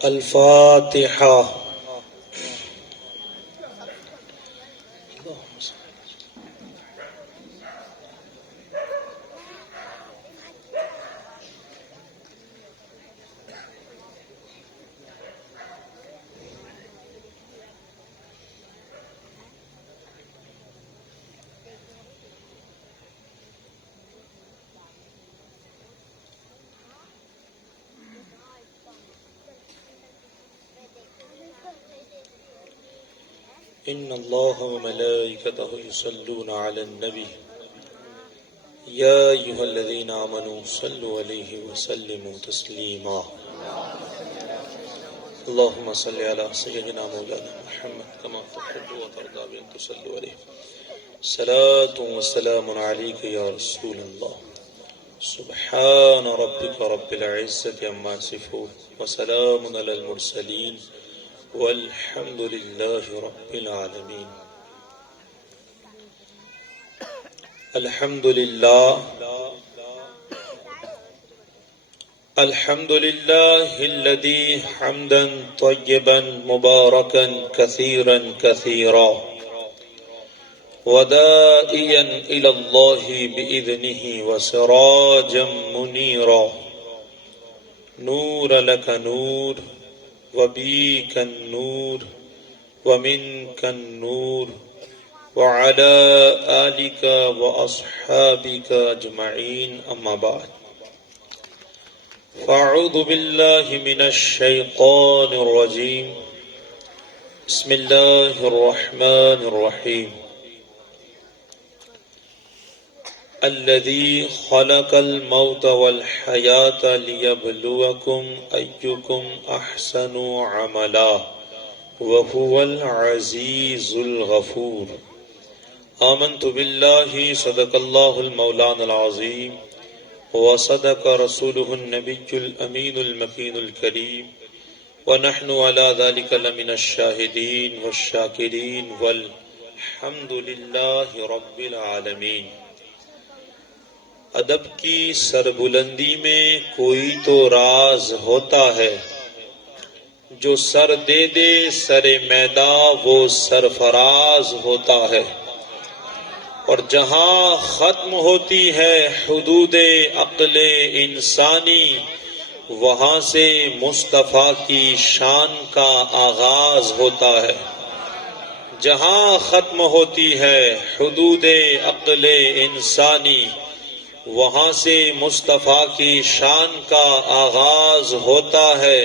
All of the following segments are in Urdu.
الفاتحہ۔ ان اللہ وملائکتہ یصلون علی النبی یا ایھا الذین آمنوا صلوا علیہ وسلموا تسلیما۔ اللہم صل علی سیدنا مولانا محمد کما تحب وترضى بأن تصلوا علیہ۔ صلاۃ وسلام علیک یا رسول اللہ۔ سبحان ربک رب العزة عما یصفون وسلام علی المرسلین والحمد للہ رب العالمین۔ الحمد للہ الذی حمدا طیبا مبارکا کثیرا کثیرا وداعیا الی اللہ بإذنہ وسراجا منیرا۔ نور لک نور وبیک النور ومنک النور وعلى آلک واصحابک اجمعین، اما بعد فاعوذ باللہ من الشیطان الرجیم۔ بسم اللہ الرحمن الرحیم۔ الذی خلق الموت والحیاة لیبلوکم ایکم احسن عملا وهو العزیز الغفور۔ آمنت باللہ صدق اللہ المولان العظیم وصدق رسوله النبی الامین المکین الکریم ونحن على ذلك لمن الشاہدین والشاکرین والحمد للہ رب العالمین۔ ادب کی سربلندی میں کوئی تو راز ہوتا ہے، جو سر دے دے سر میداں وہ سرفراز ہوتا ہے، اور جہاں ختم ہوتی ہے حدود عقل انسانی وہاں سے مصطفیٰ کی شان کا آغاز ہوتا ہے۔ جہاں ختم ہوتی ہے حدود عقل انسانی وہاں سے مصطفیٰ کی شان کا آغاز ہوتا ہے،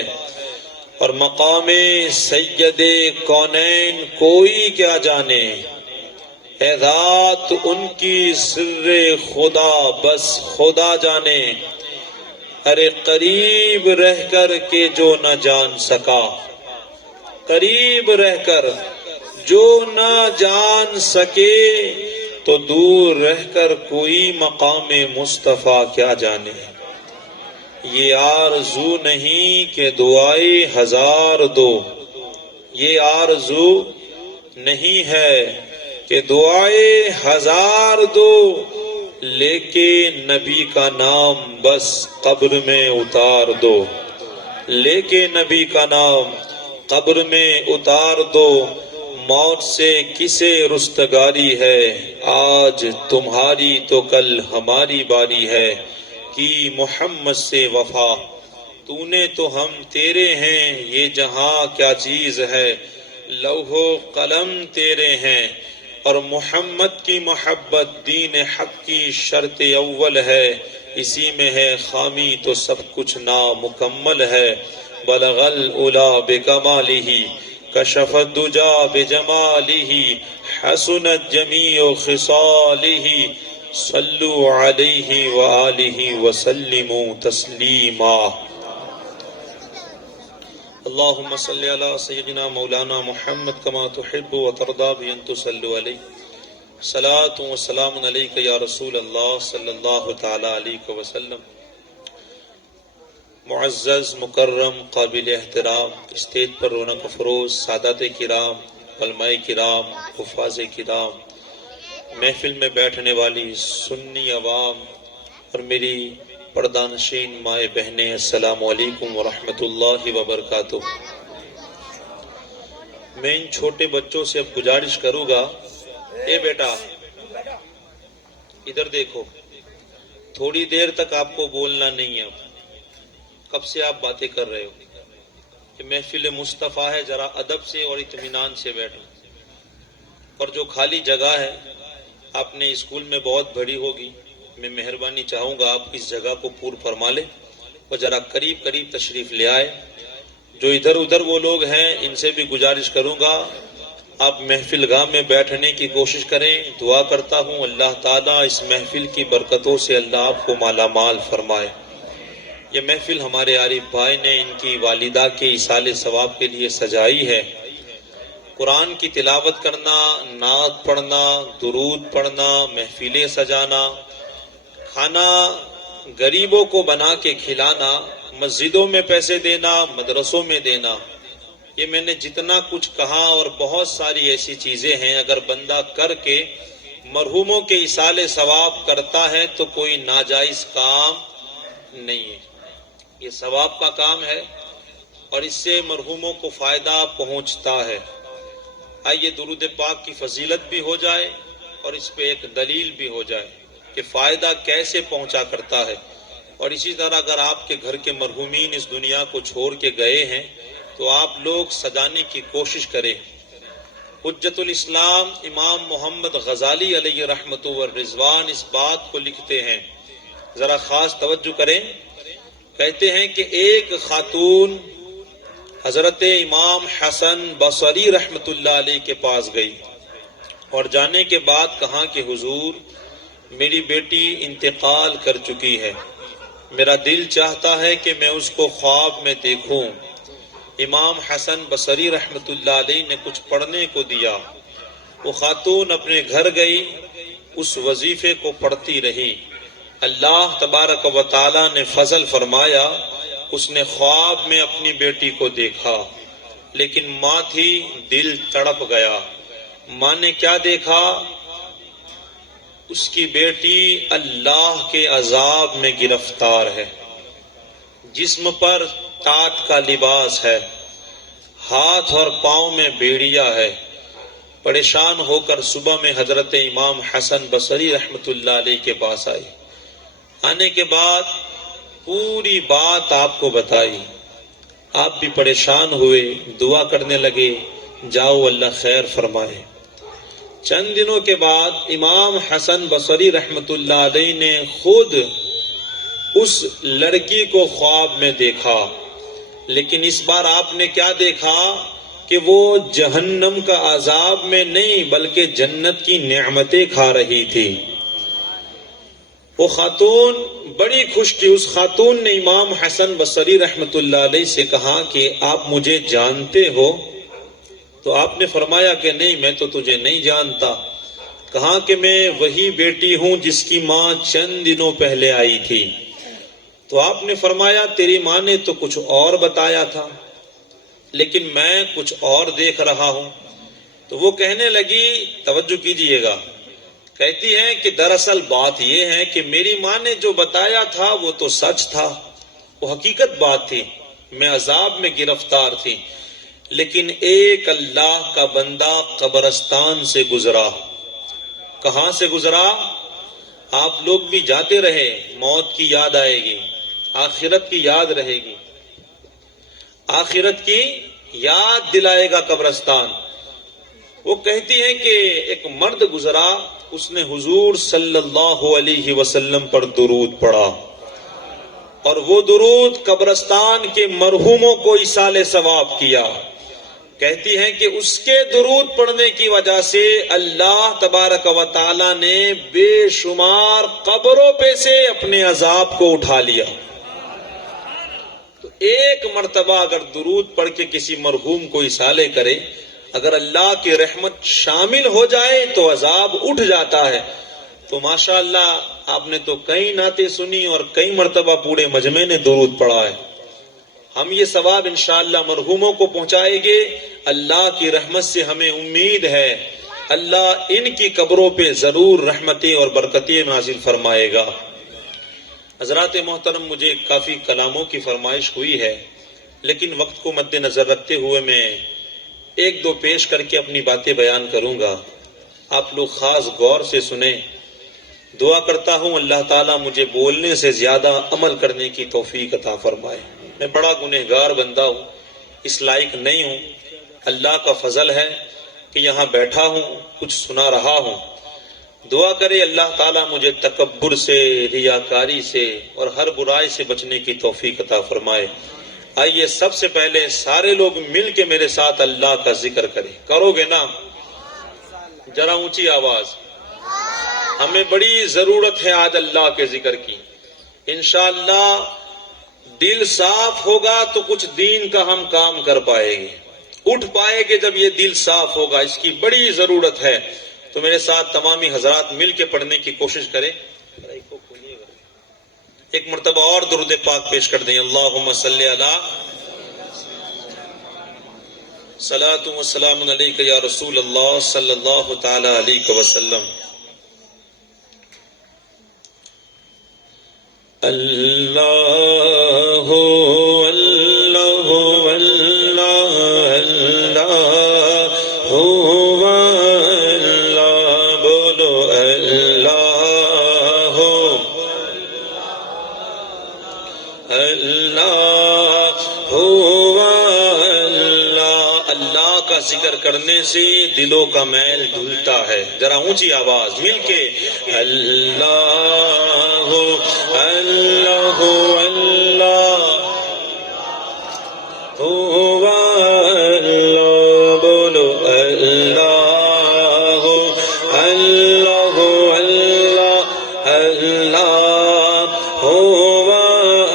اور مقام سید کونین کوئی کیا جانے، اے ذات ان کی سر خدا بس خدا جانے۔ ارے قریب رہ کر کے جو نہ جان سکا، قریب رہ کر جو نہ جان سکے، تو دور رہ کر کوئی مقام مصطفیٰ کیا جانے۔ یہ آرزو نہیں کہ دعائے ہزار دو، یہ آرزو نہیں ہے کہ دعائے ہزار دو، لیکن نبی کا نام بس قبر میں اتار دو، لیکن نبی کا نام قبر میں اتار دو۔ موت سے کسے رستگاری ہے، آج تمہاری تو کل ہماری باری ہے، کی محمد سے وفا تو نے تو ہم تیرے ہیں، یہ جہاں کیا چیز ہے، لوح و قلم تیرے ہیں، اور محمد کی محبت دین حق کی شرط اول ہے، اسی میں ہے خامی تو سب کچھ نامکمل ہے۔ بلغ العلا بکمالہ کشف الدجا بجمالہ حسنت جمیع خصالہ صلوا علیہ وآلہ وسلموا تسلیما۔ اللہم صلی علی سیدنا مولانا محمد کما تحب وترضى بأن تصلوا علیہ۔ صلاۃ وسلام علیک یا رسول اللہ صلی اللہ تعالی علیہ وسلم۔ معزز مکرم قابل احترام اسٹیج پر رونق افروز سادات کرام، علماء کرام، حفاظ کرام، محفل میں بیٹھنے والی سنی عوام اور میری پردہ نشین مائیں بہنیں، السلام علیکم ورحمۃ اللہ وبرکاتہ۔ میں ان چھوٹے بچوں سے اب گزارش کروں گا، اے بیٹا ادھر دیکھو، تھوڑی دیر تک آپ کو بولنا نہیں ہے۔ کب سے آپ باتیں کر رہے ہو؟ کہ محفل مصطفیٰ ہے، ذرا ادب سے اور اطمینان سے بیٹھو۔ اور جو خالی جگہ ہے آپ نے اسکول میں بہت بڑی ہوگی، میں مہربانی چاہوں گا آپ اس جگہ کو پور فرما لیں اور ذرا قریب قریب تشریف لے آئے۔ جو ادھر ادھر وہ لوگ ہیں ان سے بھی گزارش کروں گا آپ محفل گاہ میں بیٹھنے کی کوشش کریں۔ دعا کرتا ہوں اللہ تعالیٰ اس محفل کی برکتوں سے اللہ آپ کو مالا مال فرمائے۔ یہ محفل ہمارے عارف بھائی نے ان کی والدہ کے ایصال ثواب کے لیے سجائی ہے۔ قرآن کی تلاوت کرنا، نعت پڑھنا، درود پڑھنا، محفلیں سجانا، کھانا غریبوں کو بنا کے کھلانا، مسجدوں میں پیسے دینا، مدرسوں میں دینا، یہ میں نے جتنا کچھ کہا اور بہت ساری ایسی چیزیں ہیں، اگر بندہ کر کے مرحوموں کے ایصال ثواب کرتا ہے تو کوئی ناجائز کام نہیں ہے، یہ ثواب کا کام ہے اور اس سے مرحوموں کو فائدہ پہنچتا ہے۔ آئیے درود پاک کی فضیلت بھی ہو جائے اور اس پہ ایک دلیل بھی ہو جائے کہ فائدہ کیسے پہنچا کرتا ہے۔ اور اسی طرح اگر آپ کے گھر کے مرحومین اس دنیا کو چھوڑ کے گئے ہیں تو آپ لوگ سجانے کی کوشش کریں۔ حجت الاسلام امام محمد غزالی علیہ رحمت و رضوان اس بات کو لکھتے ہیں، ذرا خاص توجہ کریں، کہتے ہیں کہ ایک خاتون حضرت امام حسن بصری رحمت اللہ علیہ کے پاس گئی اور جانے کے بعد کہا کہ حضور میری بیٹی انتقال کر چکی ہے، میرا دل چاہتا ہے کہ میں اس کو خواب میں دیکھوں۔ امام حسن بصری رحمت اللہ علیہ نے کچھ پڑھنے کو دیا، وہ خاتون اپنے گھر گئی، اس وظیفے کو پڑھتی رہی۔ اللہ تبارک و تعالی نے فضل فرمایا، اس نے خواب میں اپنی بیٹی کو دیکھا، لیکن ماں تھی، دل تڑپ گیا۔ ماں نے کیا دیکھا؟ اس کی بیٹی اللہ کے عذاب میں گرفتار ہے، جسم پر ٹاٹ کا لباس ہے، ہاتھ اور پاؤں میں بیڑیا ہے۔ پریشان ہو کر صبح میں حضرت امام حسن بصری رحمت اللہ علیہ کے پاس آئی، آنے کے بعد پوری بات آپ کو بتائی، آپ بھی پریشان ہوئے، دعا کرنے لگے جاؤ اللہ خیر فرمائے۔ چند دنوں کے بعد امام حسن بصری رحمت اللہ علیہ نے خود اس لڑکی کو خواب میں دیکھا، لیکن اس بار آپ نے کیا دیکھا کہ وہ جہنم کا عذاب میں نہیں بلکہ جنت کی نعمتیں کھا رہی تھی۔ وہ خاتون بڑی خوش تھی۔ اس خاتون نے امام حسن بصری رحمت اللہ علیہ سے کہا کہ آپ مجھے جانتے ہو؟ تو آپ نے فرمایا کہ نہیں، میں تو تجھے نہیں جانتا۔ کہا کہ میں وہی بیٹی ہوں جس کی ماں چند دنوں پہلے آئی تھی۔ تو آپ نے فرمایا تیری ماں نے تو کچھ اور بتایا تھا، لیکن میں کچھ اور دیکھ رہا ہوں۔ تو وہ کہنے لگی، توجہ کیجئے گا، کہتی ہیں کہ دراصل بات یہ ہے کہ میری ماں نے جو بتایا تھا وہ تو سچ تھا، وہ حقیقت بات تھی، میں عذاب میں گرفتار تھی، لیکن ایک اللہ کا بندہ قبرستان سے گزرا۔ کہاں سے گزرا؟ آپ لوگ بھی جاتے رہے، موت کی یاد آئے گی، آخرت کی یاد رہے گی، آخرت کی یاد دلائے گا قبرستان۔ وہ کہتی ہیں کہ ایک مرد گزرا، اس نے حضور صلی اللہ علیہ وسلم پر درود پڑھا، اور وہ درود قبرستان کے مرحوموں کو ایصال ثواب کیا۔ کہتی ہیں کہ اس کے درود پڑھنے کی وجہ سے اللہ تبارک و تعالی نے بے شمار قبروں پہ سے اپنے عذاب کو اٹھا لیا۔ تو ایک مرتبہ اگر درود پڑھ کے کسی مرحوم کو ایصالے کرے، اگر اللہ کی رحمت شامل ہو جائے تو عذاب اٹھ جاتا ہے۔ تو ماشاءاللہ آپ نے تو کئی نعتیں سنی اور کئی مرتبہ پورے مجمع نے درود پڑھا ہے۔ ہم یہ ثواب انشاءاللہ مرحوموں کو پہنچائیں گے۔ اللہ کی رحمت سے ہمیں امید ہے اللہ ان کی قبروں پہ ضرور رحمتیں اور برکتیں نازل فرمائے گا۔ حضرات محترم، مجھے کافی کلاموں کی فرمائش ہوئی ہے، لیکن وقت کو مد نظر رکھتے ہوئے میں ایک دو پیش کر کے اپنی باتیں بیان کروں گا. آپ لوگ خاص غور سے سنیں. دعا کرتا ہوں اللہ تعالیٰ مجھے بولنے سے زیادہ عمل کرنے کی توفیق عطا فرمائے. میں بڑا گنہگار بندہ ہوں، اس لائق نہیں ہوں. اللہ کا فضل ہے کہ یہاں بیٹھا ہوں، کچھ سنا رہا ہوں. دعا کرے اللہ تعالیٰ مجھے تکبر سے، ریاکاری سے اور ہر برائی سے بچنے کی توفیق عطا فرمائے. آئیے سب سے پہلے سارے لوگ مل کے میرے ساتھ اللہ کا ذکر کریں. کرو گے نا؟ ذرا اونچی آواز. ہمیں بڑی ضرورت ہے آج اللہ کے ذکر کی. انشاءاللہ دل صاف ہوگا تو کچھ دین کا ہم کام کر پائیں گے، اٹھ پائیں گے جب یہ دل صاف ہوگا. اس کی بڑی ضرورت ہے. تو میرے ساتھ تمامی حضرات مل کے پڑھنے کی کوشش کریں. ایک مرتبہ اور درود پاک پیش کر دیں. اللہم صلی علی صلاۃ و سلام علیک یا رسول اللہ صلی اللہ تعالی علیہ وسلم. اللہ اللہ اللہ اللہ اللہ بولو اللہ اللہ اللہ. اللہ کا ذکر کرنے سے دلوں کا میل دھلتا ہے. ذرا اونچی آواز مل کے اللہ اللہ اللہ اللہ بولو اللہ اللہ اللہ اللہ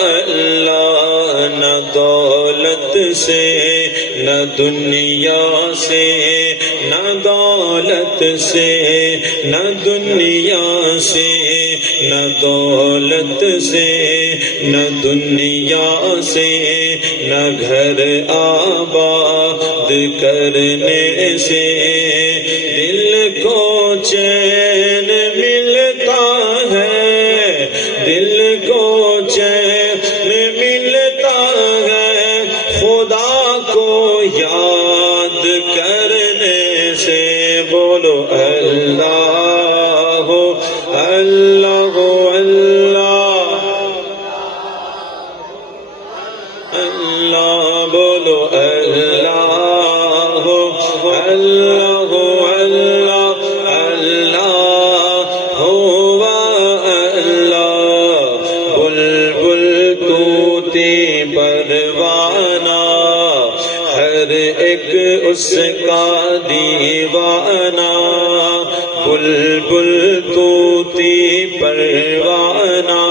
اللہ. نہ دولت سے نہ دنیا سے، نہ دولت سے نہ دنیا سے، نہ دولت سے نہ دنیا سے، نہ گھر آباد کرنے سے دل کو چین ملتا ہے، دل کو چین ملتا ہے خدا کو یاد کرنے سے. بولو اللہ اللہ اللہ اللہ بولو اللہ اللہ اللہ اللہ اللہ. بلبل طوطی پروانہ ہر ایک اس کا دیوانہ. بلبل طوطی پروانہ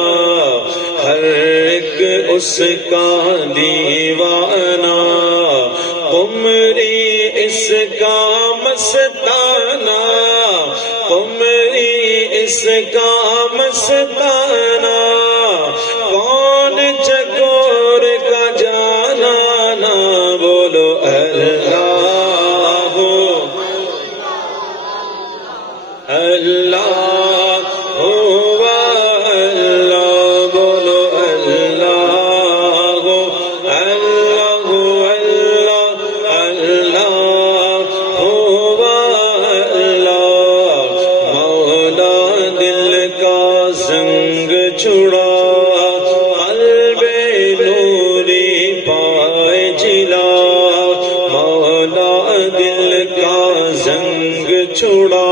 ہر ایک اس کا دیوانہ. قمری اس کا مستانہ، قمری اس کا مستانہ. کون چکور کا جانا نہ بولو اللہ اللہ اللہ بولو اللہ اللہ اللہ اللہ اللہ. مولا دل کا زنگ چھڑا، قلب نوری پائے جلا. مولا دل کا زنگ چھڑا،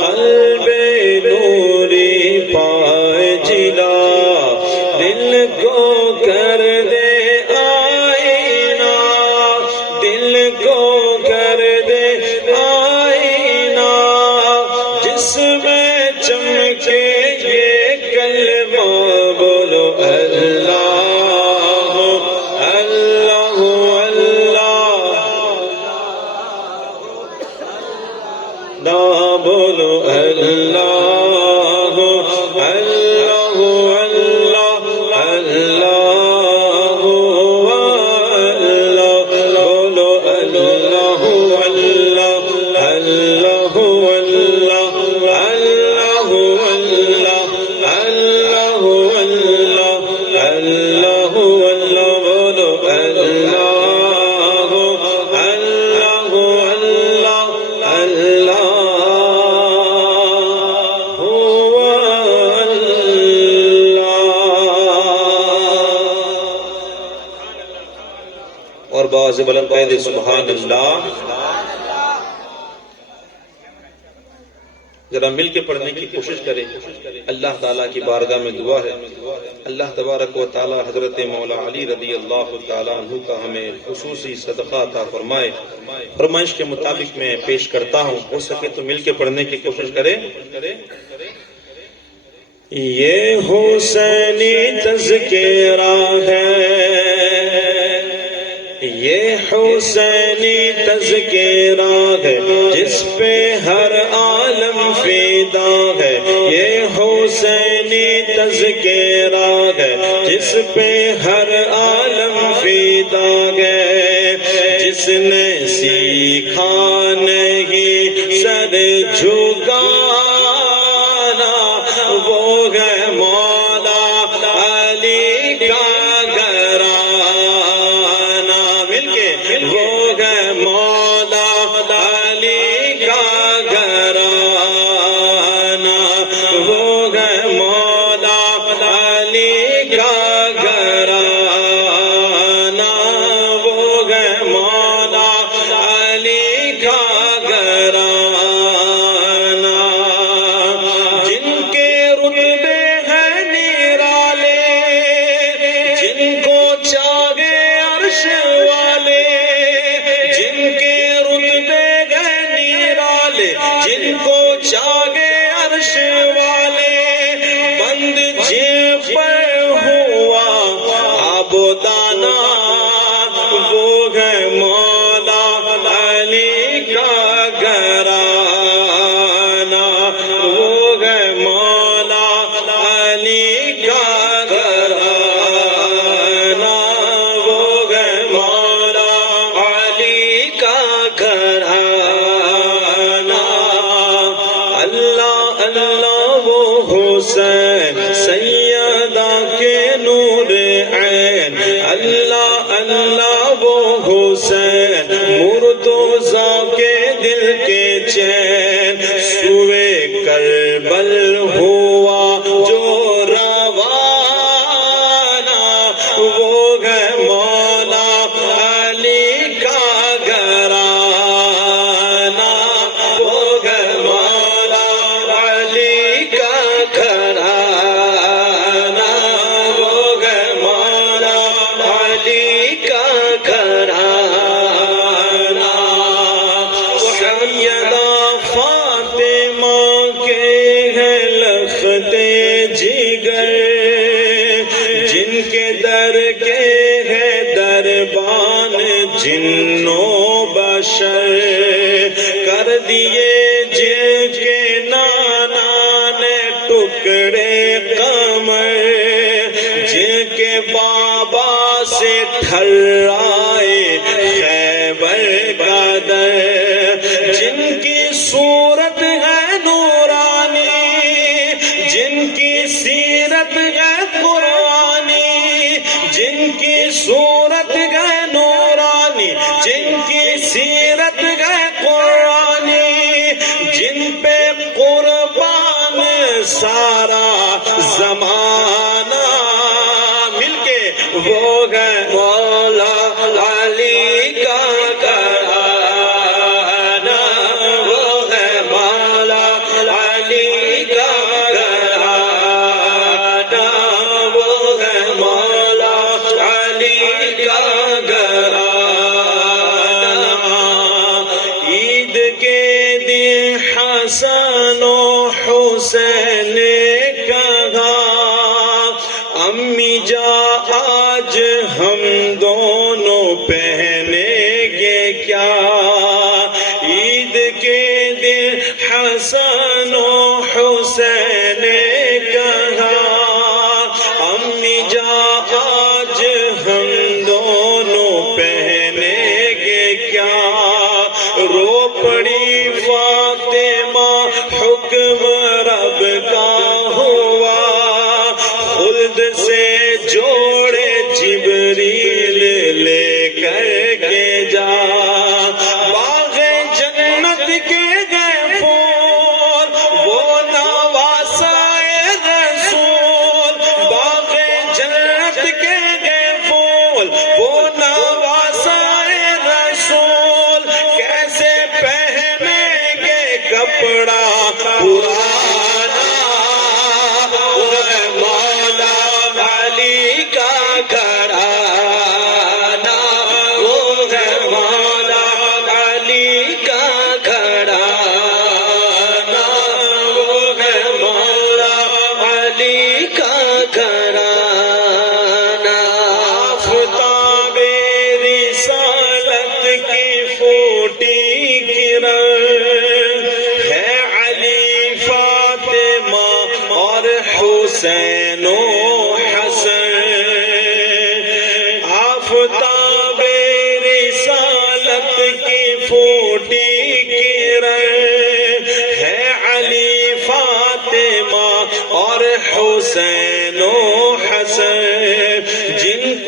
قلب نوری پائے جلا. دل کو کر دے آئینہ، دل کو کر دے آئینہ، جس میں چمکے یہ کلمہ. بولو اللہ اللہ اللہ بولو اللہ اللہ اللہ اللہ اللہ بولو اللہ اللہ اللہ اللہ اللہ اللہ اللہ اللہ اللہ بولو اللہ اللہ اللہ اللہ اور باز بلند کہہ دے سبحان اللہ۔ ذرا مل کے پڑھنے کی کوشش کریں۔ اللہ تعالیٰ کی بارگاہ میں دعا ہے، اللہ تبارک و تعالیٰ حضرت مولا علی رضی اللہ تعالیٰ عنہ کا ہمیں خصوصی صدقہ عطا فرمائے۔ فرمائش کے مطابق میں پیش کرتا ہوں، ہو سکے تو مل کے پڑھنے کی کوشش کریں۔ یہ حسینی تذکرہ ہے، یہ حسینی تذکرہ ہے، جس پہ ہر عالم فدا ہے۔ یہ حسینی تذکرہ ہے، جس پہ ہر عالم فدا ہے۔ جس نے سیکھا نہیں سر جھکانا، وہ ہے مولا علی کا سیدہ کے نور عین، اللہ اللہ وہ حسین مرتضیٰ کے دل کے چین۔ سوئے کربل ہوا جو روانہ، وہ ہے مولا علی کا گھرانہ، وہ ہے مولا علی کا گھرانہ، وہ ہے مولا علی کا گھرانہ۔ سیدہ فاطمہ کے ہے لختے جگر، جن کے در کے ہے دربان جن و بشر، کر دیے جن کے نانا نے ٹکڑے قمر، جن کے بابا سے ٹھرائے خیبر کا در، جن کی صورت ہے نورانی، جن کی سیرت ہے قرآنی، جن کی صورت ہے نورانی، جن کی سیرت ہے قرآنی، جن پہ قربان سارا زمانہ، مل کے وہ ہے مولا علی کا گھرانہ، وہ ہے مولا علی کا گھرانہ، وہ ہے مولا علی کا گھرانہ۔ عید کے دن حسن و حسین نے کہا، امی جا آج ہم دونوں پہنیں گے کیا؟ عید کے دن حسن و حسین نے کہا، امی جا آج ہم دونوں پہنیں گے کیا؟ رو پڑی فاطمہ حکم رب کا ہوا، خلد سے جوڑے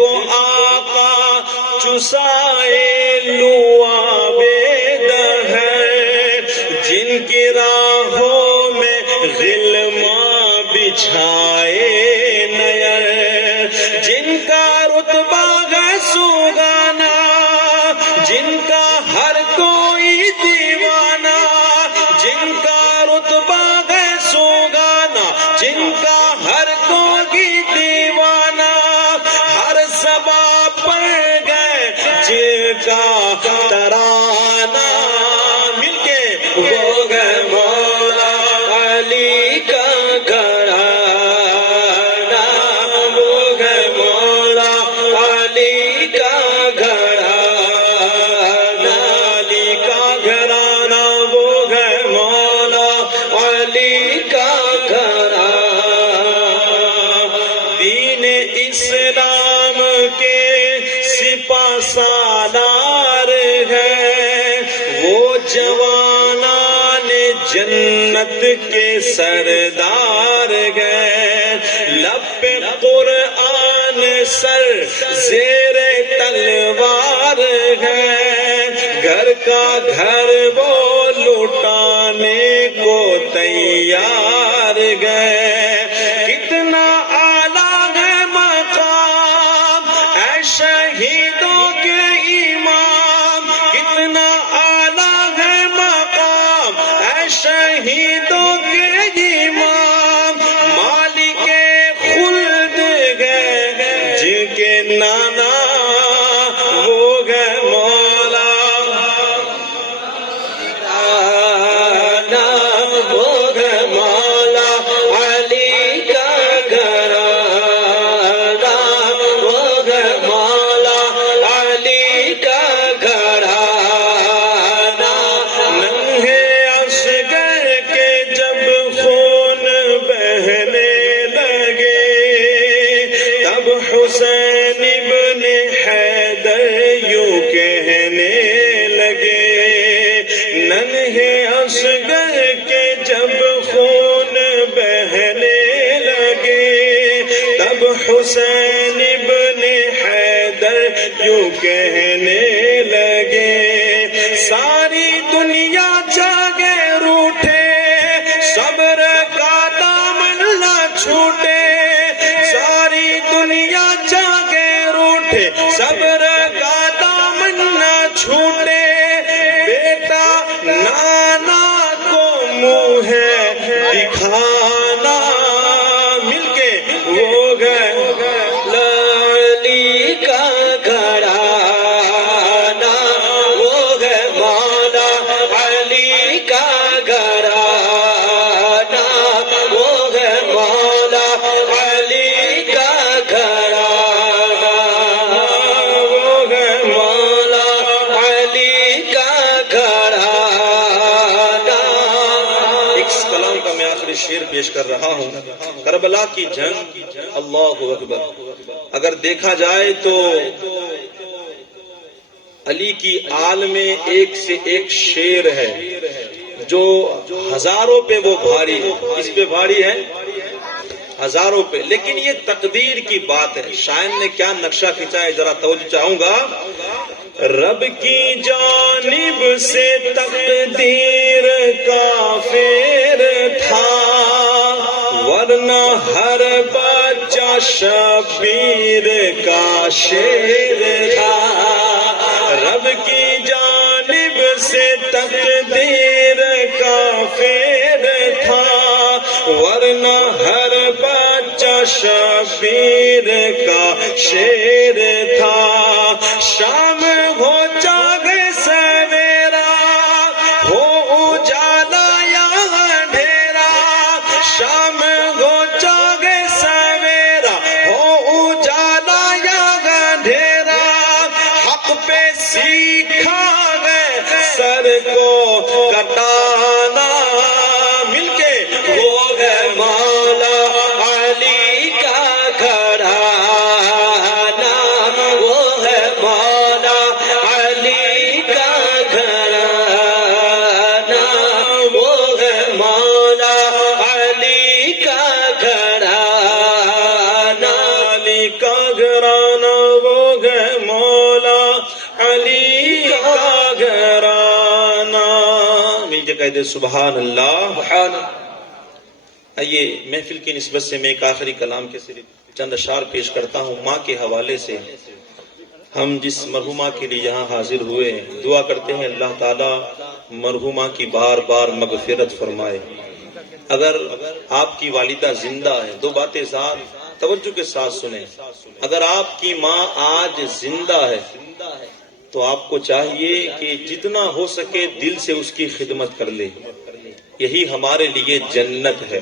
کو آقا چسائے لعاب دہر، جن کی راہوں میں غلماں بچھائے نیر، جن کا رتبہ ہے سوگانا، جن کا ہر کوئی دیوانہ، جن کا رتبہ ہے سوگانا، جن کا ہر کوئی دیوانہ، ہر سبا پر گئے جن کا ترانہ، مل کے وہ گئے مولا علی کا گھرانہ، وہ گئے مولا علی کا گھرانہ، علی کا گھرانہ، وہ گئے مولا علی کا گھرانہ۔ دین اسلام کے سپہ سالار ہے، وہ جوانان جنت کے سردار گئے، لب پہ قرآن سر زیر تلوار ہے، گھر کا گھر وہ لٹانے کو تیار گئے، کتنا اعلیٰ ہے مقام اے شہیدوں کے امام، کتنا اعلیٰ ہے مقام اے شہیدوں کے امام، مالک خلد گئے جن کے نانا، وہ گئے مولا وہ گئے مولا علی کا گھرانہ، وہ گئے مولا علی کا گھرانہ، ننھے اصغر کے جب خون بہنے لگے، تب حسین ابن حیدر یوں کہنے لگے، ننھے اصغر کے جب خون بہنے لگے، تب حسین ابن حیدر یوں کہنے لگے، ساری دنیا جاگے روٹھے، صبر کا دامن نہ چھوٹے، ساری دنیا جاگے روٹھے، صبر کا دامن نہ چھوٹے، بیٹا نانا کو منہ ہے دکھانا، مل کے وہ گئے علی کا گھرانہ، وہ گئے مولا علی کا گھرانہ، وہ گئے مولا علی کا گھرانہ، وہ گئے مولا علی کا گھرانہ۔ اس کلام کا میں آخری شعر پیش کر رہا ہوں، کربلا کی جنگ، اللہ اکبر۔ اگر دیکھا جائے تو علی کی آل میں ایک سے ایک شعر ہے جو ہزاروں پہ وہ بھاری ہے، اس پہ بھاری ہے ہزاروں پہ، لیکن یہ تقدیر کی بات ہے۔ شاعر نے کیا نقشہ کھینچا ہے، ذرا توجہ چاہوں گا۔ رب کی جانب سے تقدیر کا فیر تھا، ورنہ ہر بچہ شبیر کا شیر تھا، رب کی جانب سے تقدیر کا فیر تھا، ورنہ ہر بچہ شبیر کا شیر تھا، شام ہو جاگے سویرا، ہو اجالا یا اندھیرا، شام ہو جاگے سویرا، ہو اجالا یا اندھیرا، حق پہ سیکھا ہے سر کو کٹانا، مل کے وہ ہے مولا علی کا گھرانہ، وہ ہے مولا علی کا گھرانہ، وہ ہے مولا علی کا گھرانہ، علی کا گھرانہ۔ وہ ہے مولا علی کا گھرانہ. مجھے کہہ دے سبحان اللہ. آئیے محفل کی نسبت سے میں ایک آخری کلام کے صرف چند اشعار پیش کرتا ہوں ماں کے حوالے سے. ہم جس مرحومہ کے لیے یہاں حاضر ہوئے ہیں دعا کرتے ہیں اللہ تعالیٰ مرحومہ کی بار بار مغفرت فرمائے. اگر آپ کی والدہ زندہ ہے، دو باتیں ذات توجہ کے ساتھ سنیں. اگر آپ کی ماں آج زندہ ہے تو آپ کو چاہیے کہ جتنا ہو سکے دل سے اس کی خدمت کر لے. یہی ہمارے لیے جنت ہے.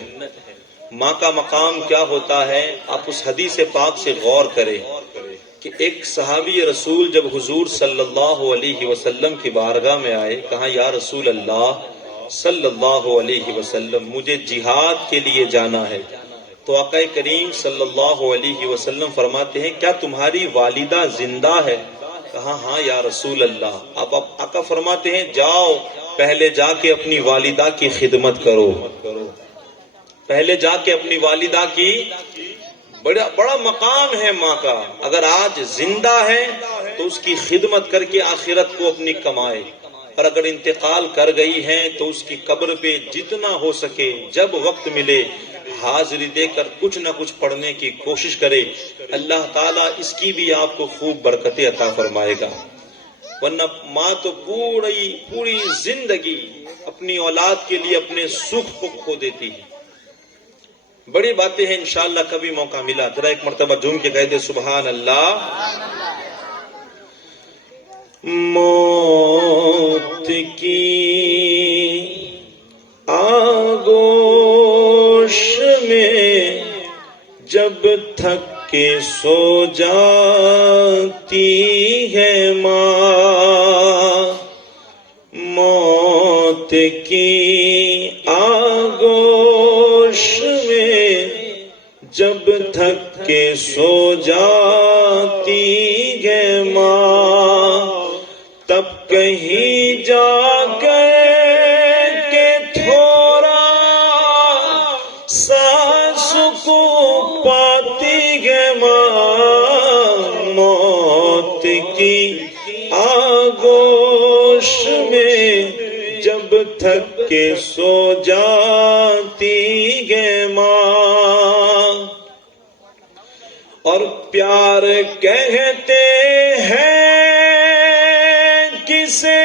ماں کا مقام کیا ہوتا ہے، آپ اس حدیث پاک سے غور کریں کہ ایک صحابی رسول جب حضور صلی اللہ علیہ وسلم کی بارگاہ میں آئے، کہا یا رسول اللہ صلی اللہ علیہ وسلم مجھے جہاد کے لیے جانا ہے. تو آقا کریم صلی اللہ علیہ وسلم فرماتے ہیں کیا تمہاری والدہ زندہ ہے؟ کہا ہاں یا رسول اللہ. اب آقا فرماتے ہیں جاؤ پہلے جا کے اپنی والدہ کی خدمت کرو. پہلے جا کے اپنی والدہ کی، بڑا مقام ہے ماں کا. اگر آج زندہ ہے تو اس کی خدمت کر کے آخرت کو اپنی کمائے، اور اگر انتقال کر گئی ہیں تو اس کی قبر پہ جتنا ہو سکے جب وقت ملے حاضری دے کر کچھ نہ کچھ پڑھنے کی کوشش کرے. اللہ تعالیٰ اس کی بھی آپ کو خوب برکتیں عطا فرمائے گا. ورنہ ماں تو پوری زندگی اپنی اولاد کے لیے اپنے سکھ کو کھو دیتی ہے. بڑی باتیں ہیں، انشاءاللہ کبھی موقع ملا ذرا ایک مرتبہ جھوم کے کہہ دے سبحان اللہ. موت کی آغوش میں جب تھک کے سو جاتی ہے ماں، موت کی آغوش میں جب تھک کے سو جاتی ہے ماں، تب کہیں جا کر کے تھوڑا سانس کو پاتی ہے ماں. موت کی آغوش میں جب تھک کے سو جاتی ہے ماں، اور پیار کہتے ہیں کسے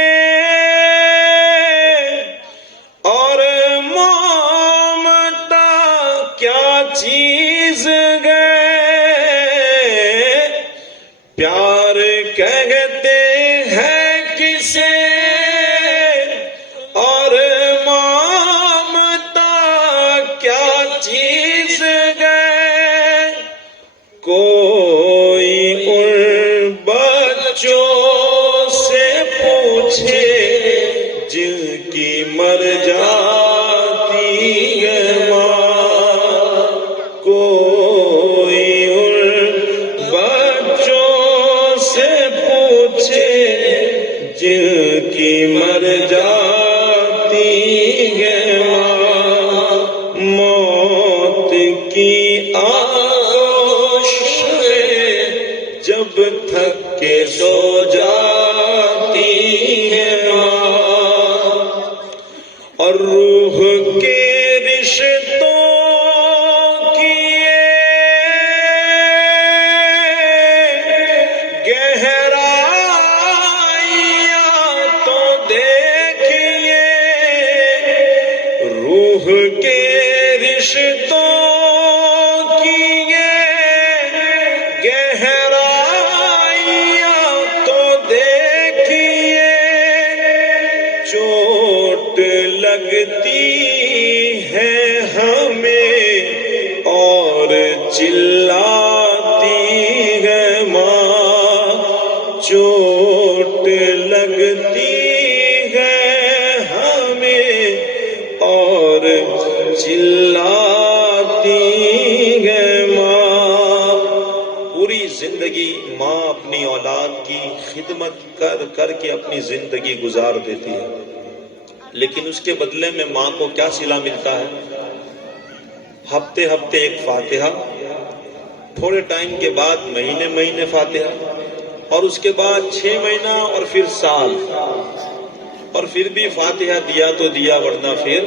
اور ممتا کیا چیز ہے. پیار کہتے ہیں کسے اور ممتا کیا چیز ہے. کوئی ان بچوں سے پوچھے جن کی مر جاتی ہے ماں. کوئی ان بچوں سے پوچھے جن کی مر جاتی ہے ماں. موت کی آغوش میں جب تھک کے سو جاتی ہے ماں، اور روح کے رشتوں کی گہرائیاں تو دیکھیے. روح کے رشتوں کی گہرائیاں تو دیکھیے. چوٹ لگتی ہے ہمیں اور چلاتی ہے ماں. چوٹ لگتی ہے ہمیں اور چلاتی ہے ماں. پوری زندگی ماں اپنی اولاد کی خدمت کر کے اپنی زندگی گزار دیتی ہے، لیکن اس کے بدلے میں ماں کو کیا صلہ ملتا ہے؟ ہفتے ہفتے ایک فاتحہ تھوڑے ٹائم کے بعد مہینے فاتحہ، اور اس کے بعد 6 مہینہ اور پھر سال، اور پھر بھی فاتحہ دیا تو دیا ورنہ پھر۔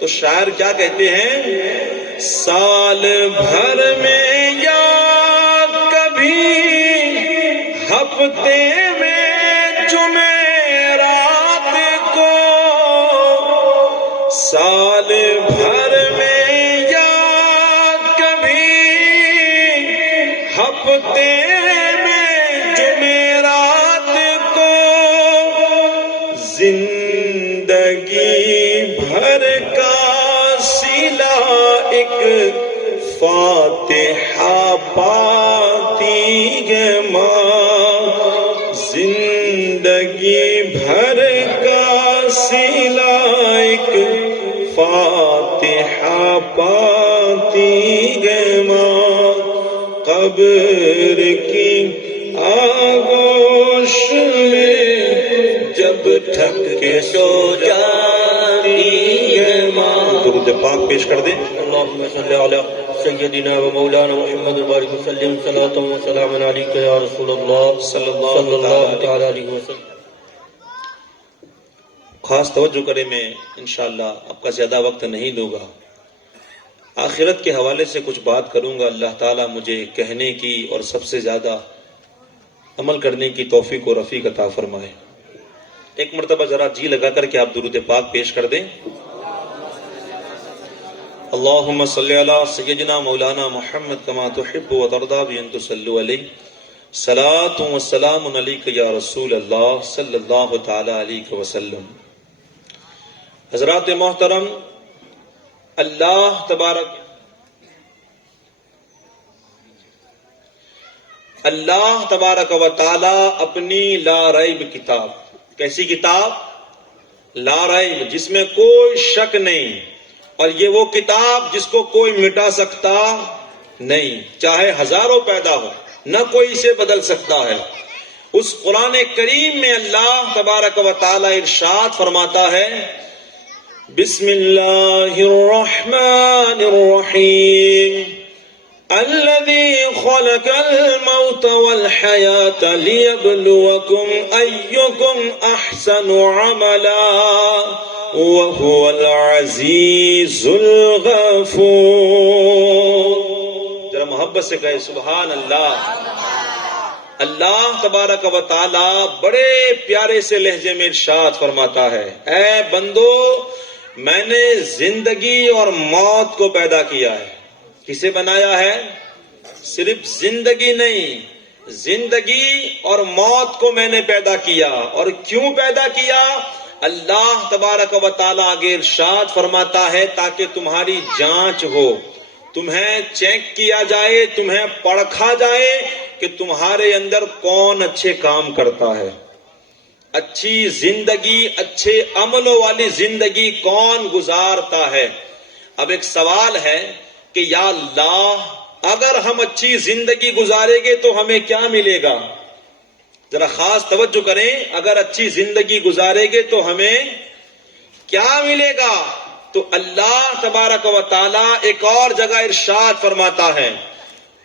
تو شاعر کیا کہتے ہیں؟ سال بھر میں یا کبھی ہفتے میں جمعرات کو، سال بھر میں یا کبھی ہفتے میں جمعرات کو، زندگی بھر کا سلا ایک فاتحہ پاتی ہے ماں، زندگی بھر کا سلا ایک فاتحہ پاتی ہے ماں، قبر کی آغوش میں جب تھک کے سو جاتی ہے ماں۔ درود پاک پیش کر دیں۔ اللهم صل على سيدنا ومولانا محمد وبارك وسلم صلاة وسلام عليك يا رسول الله صلی اللہ تعالی علیہ وسلم۔ خاص توجہ کریں، میں انشاءاللہ آپ کا زیادہ وقت نہیں لوں گا، آخرت کے حوالے سے کچھ بات کروں گا۔ اللہ تعالیٰ مجھے کہنے کی اور سب سے زیادہ عمل کرنے کی توفیق و رفیق عطا فرمائے۔ ایک مرتبہ ذرا جی لگا کر کے آپ درود پاک پیش کر دیں۔ اللہم صلی علی سیدنا مولانا محمد کما تحب و ترضی بان تصلوا علیہ، صلاۃ و سلام علیک یا رسول اللہ صلی اللہ تعالی علیہ وسلم۔ حضرات محترم، اللہ تبارک و تعالی اپنی لا ریب کتاب، کیسی کتاب؟ لا ریب، جس میں کوئی شک نہیں، اور یہ وہ کتاب جس کو کوئی مٹا سکتا نہیں، چاہے ہزاروں پیدا ہو، نہ کوئی اسے بدل سکتا ہے۔ اس قرآن کریم میں اللہ تبارک و تعالی ارشاد فرماتا ہے، بسم اللہ الرحمن الرحیم، الذي خلق الموت والحياة ليبلوكم أيكم أحسن عملا وهو العزيز الغفور۔ ذرا محبت سے کہے سبحان اللہ۔ اللہ تبارک و تعالی بڑے پیارے سے لہجے میں ارشاد فرماتا ہے، اے بندو، میں نے زندگی اور موت کو پیدا کیا ہے۔ کسے بنایا ہے؟ صرف زندگی نہیں، زندگی اور موت کو میں نے پیدا کیا۔ اور کیوں پیدا کیا؟ اللہ تبارک و تعالیٰ آگے ارشاد فرماتا ہے تاکہ تمہاری جانچ ہو، تمہیں چیک کیا جائے، تمہیں پرکھا جائے کہ تمہارے اندر کون اچھے کام کرتا ہے، اچھی زندگی، اچھے عملوں والی زندگی کون گزارتا ہے۔ اب ایک سوال ہے کہ یا اللہ، اگر ہم اچھی زندگی گزاریں گے تو ہمیں کیا ملے گا؟ ذرا خاص توجہ کریں، اگر اچھی زندگی گزاریں گے تو ہمیں کیا ملے گا؟ تو اللہ تبارک و تعالی ایک اور جگہ ارشاد فرماتا ہے،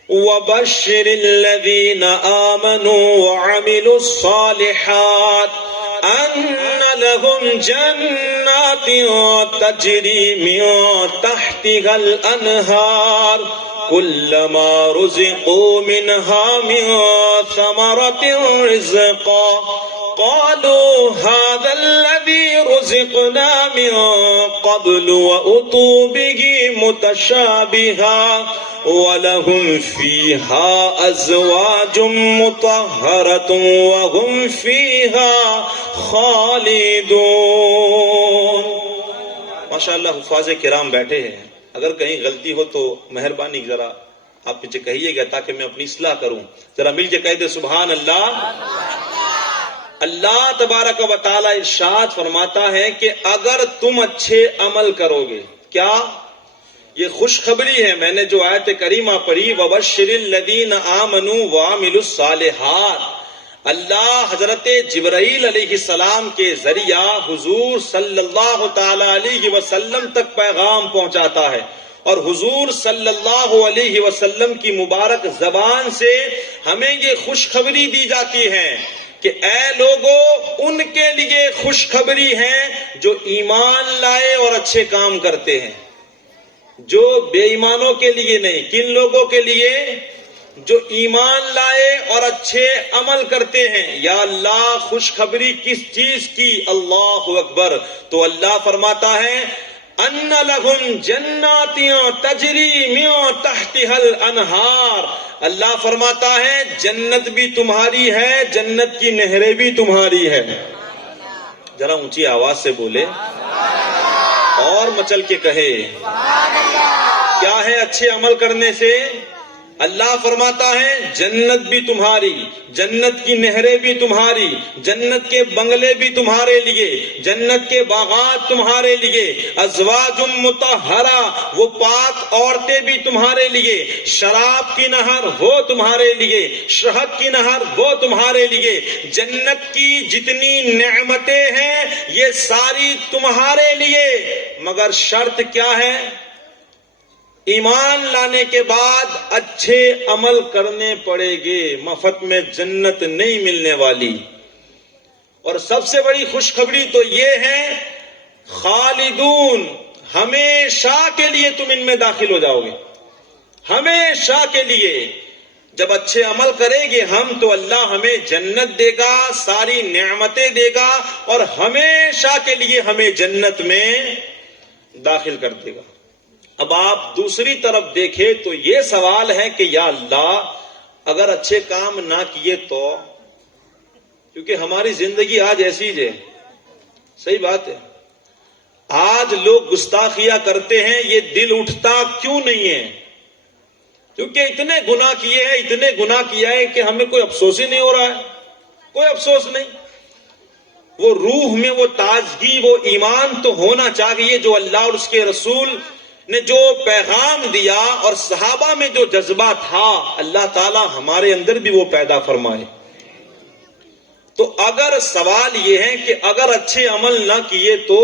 وَبَشِّرِ الَّذِينَ آمَنُوا وَعَمِلُوا الصَّالِحَاتِ أَنَّ لَهُمْ جَنَّاتٍ تَجْرِي مِن تَحْتِهَا الْأَنْهَارُ كُلَّمَا رُزِقُوا مِنْهَا مِن ثَمَرَةٍ رِزْقًا قَالُوا هَذَا الَّذِي رُزِقْنَا مِن قَبْلُ وَأُتُوا بِهِ مُتَشَابِهًا وَلَهُمْ فِيهَا أَزْوَاجٌ مُطَهَّرَةٌ وَهُمْ فِيهَا خَالِدُونَ۔ ماشاءاللہ حفاظ کرام بیٹھے ہیں، اگر کہیں غلطی ہو تو مہربانی ذرا آپ مجھے کہیے گا تاکہ میں اپنی اصلاح کروں۔ ذرا مل کے کہہ دے سبحان اللہ۔ اللہ تبارک و تعالی ارشاد فرماتا ہے کہ اگر تم اچھے عمل کرو گے، کیا؟ یہ خوشخبری ہے، میں نے جو آیت کریمہ پڑھی، وَبَشِّرِ الَّذِينَ آمَنُوا وَعَمِلُوا الصَّالِحَاتِ، اللہ حضرت جبرائیل علیہ السلام کے ذریعہ حضور صلی اللہ تعالی علیہ وسلم تک پیغام پہنچاتا ہے، اور حضور صلی اللہ علیہ وسلم کی مبارک زبان سے ہمیں یہ خوشخبری دی جاتی ہے کہ اے لوگو، ان کے لیے خوشخبری ہے جو ایمان لائے اور اچھے کام کرتے ہیں، جو بے ایمانوں کے لیے نہیں۔ کن لوگوں کے لیے؟ جو ایمان لائے اور اچھے عمل کرتے ہیں۔ یا اللہ، خوشخبری کس چیز کی؟ اللہ اکبر۔ تو اللہ فرماتا ہے ان لہم جنات تجری من تحتها الانہار، اللہ فرماتا ہے جنت بھی تمہاری ہے، جنت کی نہریں بھی تمہاری ہے۔ ذرا اونچی آواز سے بولے اور مچل کے کہے، کیا ہے اچھے عمل کرنے سے؟ اللہ فرماتا ہے جنت بھی تمہاری، جنت کی نہریں بھی تمہاری، جنت کے بنگلے بھی تمہارے لیے، جنت کے باغات تمہارے لیے، ازواج مطہرہ، وہ پاک عورتیں بھی تمہارے لیے، شراب کی نہر وہ تمہارے لیے، شہد کی نہر وہ تمہارے لیے، جنت کی جتنی نعمتیں ہیں یہ ساری تمہارے لیے، مگر شرط کیا ہے؟ ایمان لانے کے بعد اچھے عمل کرنے پڑے گے، مفت میں جنت نہیں ملنے والی۔ اور سب سے بڑی خوشخبری تو یہ ہے خالدون، ہمیشہ کے لیے تم ان میں داخل ہو جاؤ گے، ہمیشہ کے لیے۔ جب اچھے عمل کریں گے ہم تو اللہ ہمیں جنت دے گا، ساری نعمتیں دے گا اور ہمیشہ کے لیے ہمیں جنت میں داخل کر دے گا۔ اب آپ دوسری طرف دیکھیں تو یہ سوال ہے کہ یا اللہ، اگر اچھے کام نہ کیے تو؟ کیونکہ ہماری زندگی آج ایسی ہے، صحیح بات ہے، آج لوگ گستاخیاں کرتے ہیں، یہ دل اٹھتا کیوں نہیں ہے؟ کیونکہ اتنے گناہ کیے ہیں، اتنے گناہ کیا ہے کہ ہمیں کوئی افسوس ہی نہیں ہو رہا ہے، کوئی افسوس نہیں۔ وہ روح میں وہ تازگی، وہ ایمان تو ہونا چاہیے جو اللہ اور اس کے رسول نے جو پیغام دیا اور صحابہ میں جو جذبہ تھا، اللہ تعالی ہمارے اندر بھی وہ پیدا فرمائے۔ تو اگر سوال یہ ہے کہ اگر اچھے عمل نہ کیے تو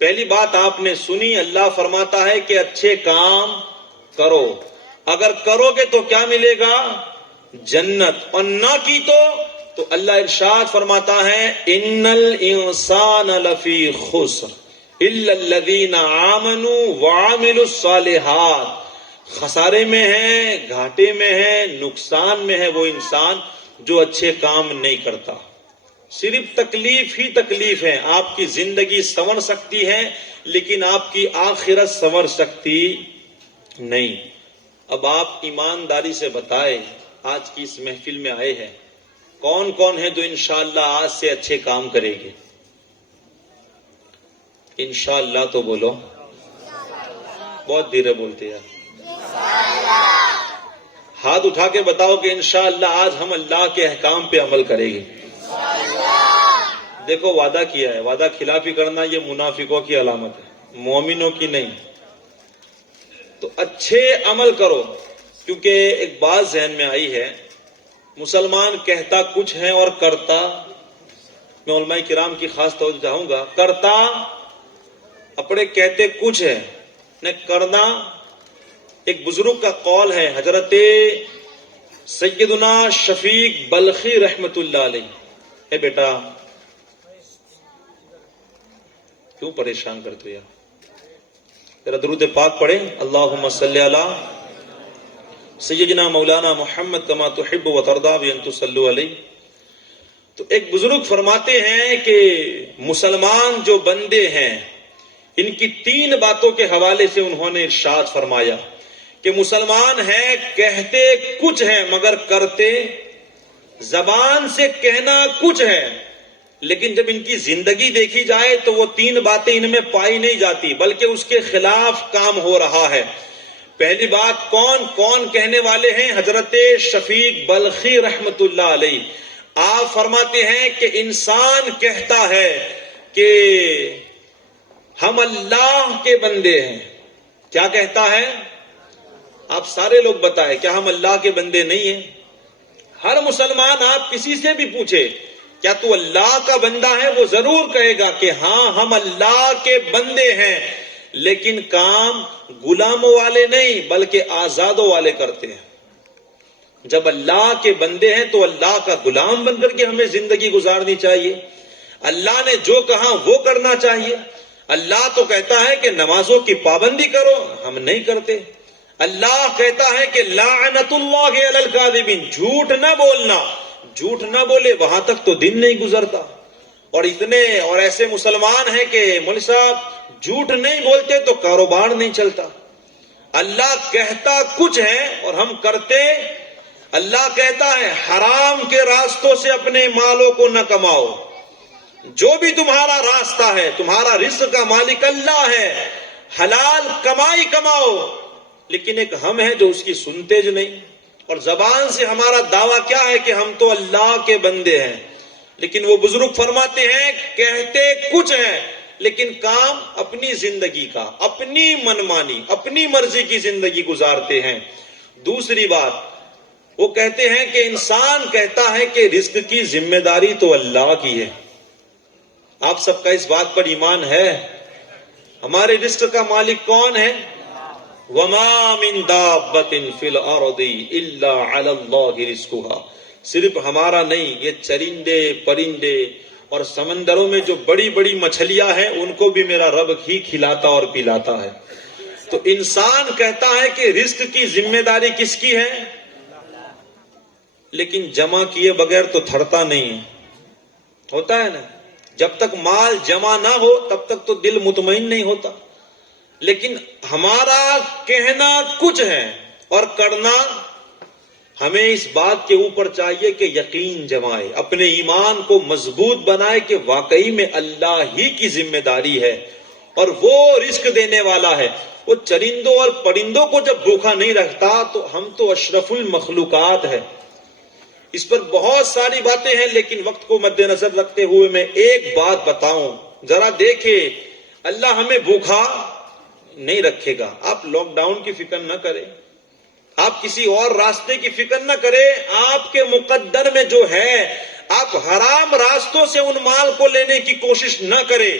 پہلی بات آپ نے سنی، اللہ فرماتا ہے کہ اچھے کام کرو، اگر کرو گے تو کیا ملے گا؟ جنت، اور نہ کی تو اللہ ارشاد فرماتا ہے ان الانسان لفی خسر الا الذین آمنوا وعملوا الصالحات، خسارے میں ہے، گھاٹے میں ہے، نقصان میں ہے وہ انسان جو اچھے کام نہیں کرتا۔ صرف تکلیف ہی تکلیف ہے، آپ کی زندگی سنور سکتی ہے لیکن آپ کی آخرت سنور سکتی نہیں۔ اب آپ ایمانداری سے بتائیں، آج کی اس محفل میں آئے ہیں، کون کون ہے جو انشاءاللہ آج سے اچھے کام کرے گے؟ انشاءاللہ تو بولو، بہت دھیرے بولتے ہیں۔ ہاتھ اٹھا کے بتاؤ کہ انشاءاللہ آج ہم اللہ کے احکام پہ عمل کریں گے۔ دیکھو وعدہ کیا ہے، وعدہ خلافی کرنا یہ منافقوں کی علامت ہے، مومنوں کی نہیں۔ تو اچھے عمل کرو، کیونکہ ایک بات ذہن میں آئی ہے، مسلمان کہتا کچھ ہے اور کرتا، میں علماء کرام کی خاص توجہ چاہوں گا، کرتا اپنے کہتے کچھ ہے نہ کرنا۔ ایک بزرگ کا قول ہے، حضرت سیدنا شفیق بلخی رحمت اللہ علیہ، اے بیٹا کیوں پریشان کرتے ہو یار، ذرا درود پاک پڑھیں، اللہم صلی علی سیدنا مولانا محمد کما تحب و ترضی بان تصلوا علیہ۔ تو ایک بزرگ فرماتے ہیں کہ مسلمان جو بندے ہیں ان کی تین باتوں کے حوالے سے انہوں نے ارشاد فرمایا کہ مسلمان ہیں، کہتے کچھ ہیں مگر کرتے، زبان سے کہنا کچھ ہے لیکن جب ان کی زندگی دیکھی جائے تو وہ تین باتیں ان میں پائی نہیں جاتی بلکہ اس کے خلاف کام ہو رہا ہے۔ پہلی بات کون کہنے والے ہیں؟ حضرت شفیق بلخی رحمت اللہ علیہ۔ آپ فرماتے ہیں کہ انسان کہتا ہے کہ ہم اللہ کے بندے ہیں، کیا کہتا ہے؟ آپ سارے لوگ بتائیں، کیا ہم اللہ کے بندے نہیں ہیں؟ ہر مسلمان آپ کسی سے بھی پوچھے کیا تو اللہ کا بندہ ہے، وہ ضرور کہے گا کہ ہاں ہم اللہ کے بندے ہیں، لیکن کام غلاموں والے نہیں بلکہ آزادوں والے کرتے ہیں. جب اللہ کے بندے ہیں تو اللہ کا غلام بن کر کے ہمیں زندگی گزارنی چاہیے. اللہ نے جو کہا وہ کرنا چاہیے. اللہ تو کہتا ہے کہ نمازوں کی پابندی کرو، ہم نہیں کرتے. اللہ کہتا ہے کہ لعنت اللہ علی الکاذبین، جھوٹ نہ بولنا. جھوٹ نہ بولے وہاں تک تو دن نہیں گزرتا. اور اتنے اور ایسے مسلمان ہیں کہ مولوی صاحب جھوٹ نہیں بولتے تو کاروبار نہیں چلتا. اللہ کہتا کچھ ہے اور ہم کرتے. اللہ کہتا ہے حرام کے راستوں سے اپنے مالوں کو نہ کماؤ. جو بھی تمہارا راستہ ہے، تمہارا رزق کا مالک اللہ ہے، حلال کمائی کماؤ. لیکن ایک ہم ہیں جو اس کی سنتے جو نہیں. اور زبان سے ہمارا دعویٰ کیا ہے کہ ہم تو اللہ کے بندے ہیں، لیکن وہ بزرگ فرماتے ہیں کہتے کچھ ہیں لیکن کام اپنی زندگی کا، اپنی منمانی، اپنی مرضی کی زندگی گزارتے ہیں. دوسری بات وہ کہتے ہیں کہ انسان کہتا ہے کہ رزق کی ذمہ داری تو اللہ کی ہے. آپ سب کا اس بات پر ایمان ہے؟ ہمارے رزق کا مالک کون ہے؟ وَمَا مِن دَابَّةٍ فِي الْأَرْضِ إِلَّا عَلَى اللَّهِ رِزْقُهَا. صرف ہمارا نہیں، یہ چرندے پرندے اور سمندروں میں جو بڑی بڑی مچھلیاں ہیں ان کو بھی میرا رب ہی کھلاتا اور پلاتا ہے. تو انسان کہتا ہے کہ رزق کی ذمہ داری کس کی ہے، لیکن جمع کیے بغیر تو تھرتا نہیں ہے. ہوتا ہے نا، جب تک مال جمع نہ ہو تب تک تو دل مطمئن نہیں ہوتا. لیکن ہمارا کہنا کچھ ہے اور کرنا ہمیں اس بات کے اوپر چاہیے کہ یقین جمائے، اپنے ایمان کو مضبوط بنائے کہ واقعی میں اللہ ہی کی ذمہ داری ہے اور وہ رزق دینے والا ہے. وہ چرندوں اور پرندوں کو جب بھوکا نہیں رکھتا تو ہم تو اشرف المخلوقات ہے. اس پر بہت ساری باتیں ہیں لیکن وقت کو مد نظر رکھتے ہوئے میں ایک بات بتاؤں. ذرا دیکھیں، اللہ ہمیں بھوکا نہیں رکھے گا. آپ لاک ڈاؤن کی فکر نہ کریں، آپ کسی اور راستے کی فکر نہ کریں. آپ کے مقدر میں جو ہے، آپ حرام راستوں سے ان مال کو لینے کی کوشش نہ کریں،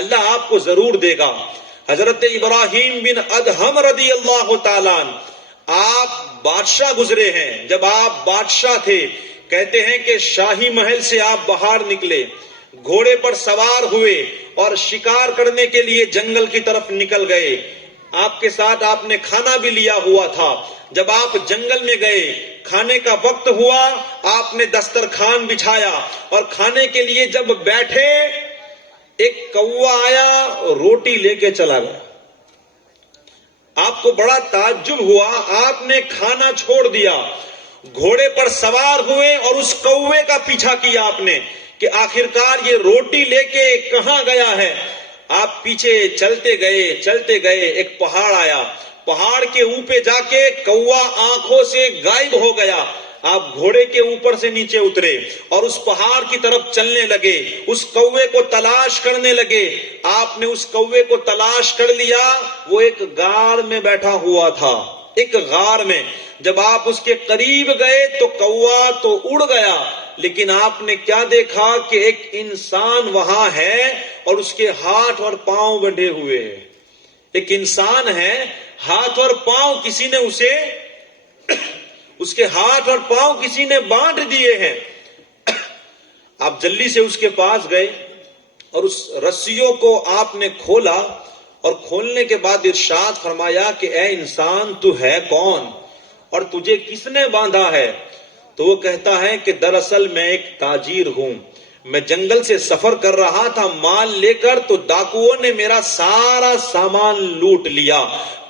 اللہ آپ کو ضرور دے گا. حضرت ابراہیم بن ادہم رضی اللہ تعالیٰ عنہ، آپ بادشاہ گزرے ہیں. جب آپ بادشاہ تھے، کہتے ہیں کہ شاہی محل سے آپ باہر نکلے، گھوڑے پر سوار ہوئے اور شکار کرنے کے لیے جنگل کی طرف نکل گئے. آپ کے ساتھ آپ نے کھانا بھی لیا ہوا تھا. جب آپ جنگل میں گئے، کھانے کا وقت ہوا، آپ نے دسترخوان بچھایا اور کھانے کے لیے جب بیٹھے، ایک کوا آیا، روٹی لے کے چلا گیا. آپ کو بڑا تعجب ہوا، آپ نے کھانا چھوڑ دیا، گھوڑے پر سوار ہوئے اور اس کوے کا پیچھا کیا آپ نے کہ آخرکار یہ روٹی لے کے کہاں گیا ہے. آپ پیچھے چلتے گئے، ایک پہاڑ آیا، پہاڑ کے اوپر جا کے کوا آنکھوں سے غائب ہو گیا. آپ گھوڑے کے اوپر سے نیچے اترے اور اس پہاڑ کی طرف چلنے لگے، اس کوے کو تلاش کرنے لگے. آپ نے اس کوے کو تلاش کر لیا، وہ ایک غار میں بیٹھا ہوا تھا، ایک غار میں. جب آپ اس کے قریب گئے تو کوا تو اڑ گیا، لیکن آپ نے کیا دیکھا کہ ایک انسان وہاں ہے اور اس کے ہاتھ اور پاؤں بندھے ہوئے ہیں. ایک انسان ہے، ہاتھ اور پاؤں کسی نے اس کے ہاتھ اور پاؤں کسی نے باندھ دیے ہیں. آپ جلدی سے اس کے پاس گئے اور اس رسیوں کو آپ نے کھولا اور کھولنے کے بعد ارشاد فرمایا کہ اے انسان، تو ہے کون اور تجھے کس نے باندھا ہے؟ تو وہ کہتا ہے کہ دراصل میں ایک تاجر ہوں، میں جنگل سے سفر کر رہا تھا مال لے کر، تو ڈاکوؤں نے میرا سارا سامان لوٹ لیا.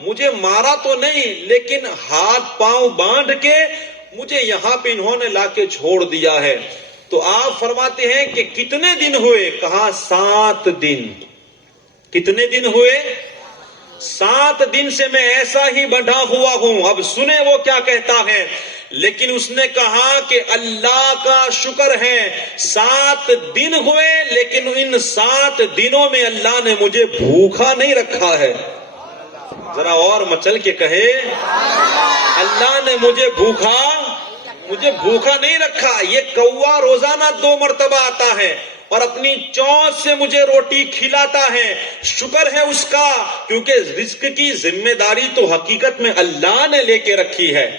مجھے مارا تو نہیں، لیکن ہاتھ پاؤں باندھ کے مجھے یہاں پہ انہوں نے لا کے چھوڑ دیا ہے. تو آپ فرماتے ہیں کہ کتنے دن ہوئے؟ کہا 7 دن. کتنے دن ہوئے؟ 7 دن سے میں ایسا ہی بندھا ہوا ہوں. اب سنیں وہ کیا کہتا ہے. لیکن اس نے کہا کہ اللہ کا شکر ہے 7 دن ہوئے، لیکن ان 7 دنوں میں اللہ نے مجھے بھوکا نہیں رکھا ہے. ذرا اور مچل کے کہے، اللہ نے مجھے بھوکا نہیں رکھا. یہ کوا روزانہ 2 مرتبہ آتا ہے اور اپنی چونچ سے مجھے روٹی کھلاتا ہے، شکر ہے اس کا، کیونکہ رزق کی ذمہ داری تو حقیقت میں اللہ نے لے کے رکھی ہے۔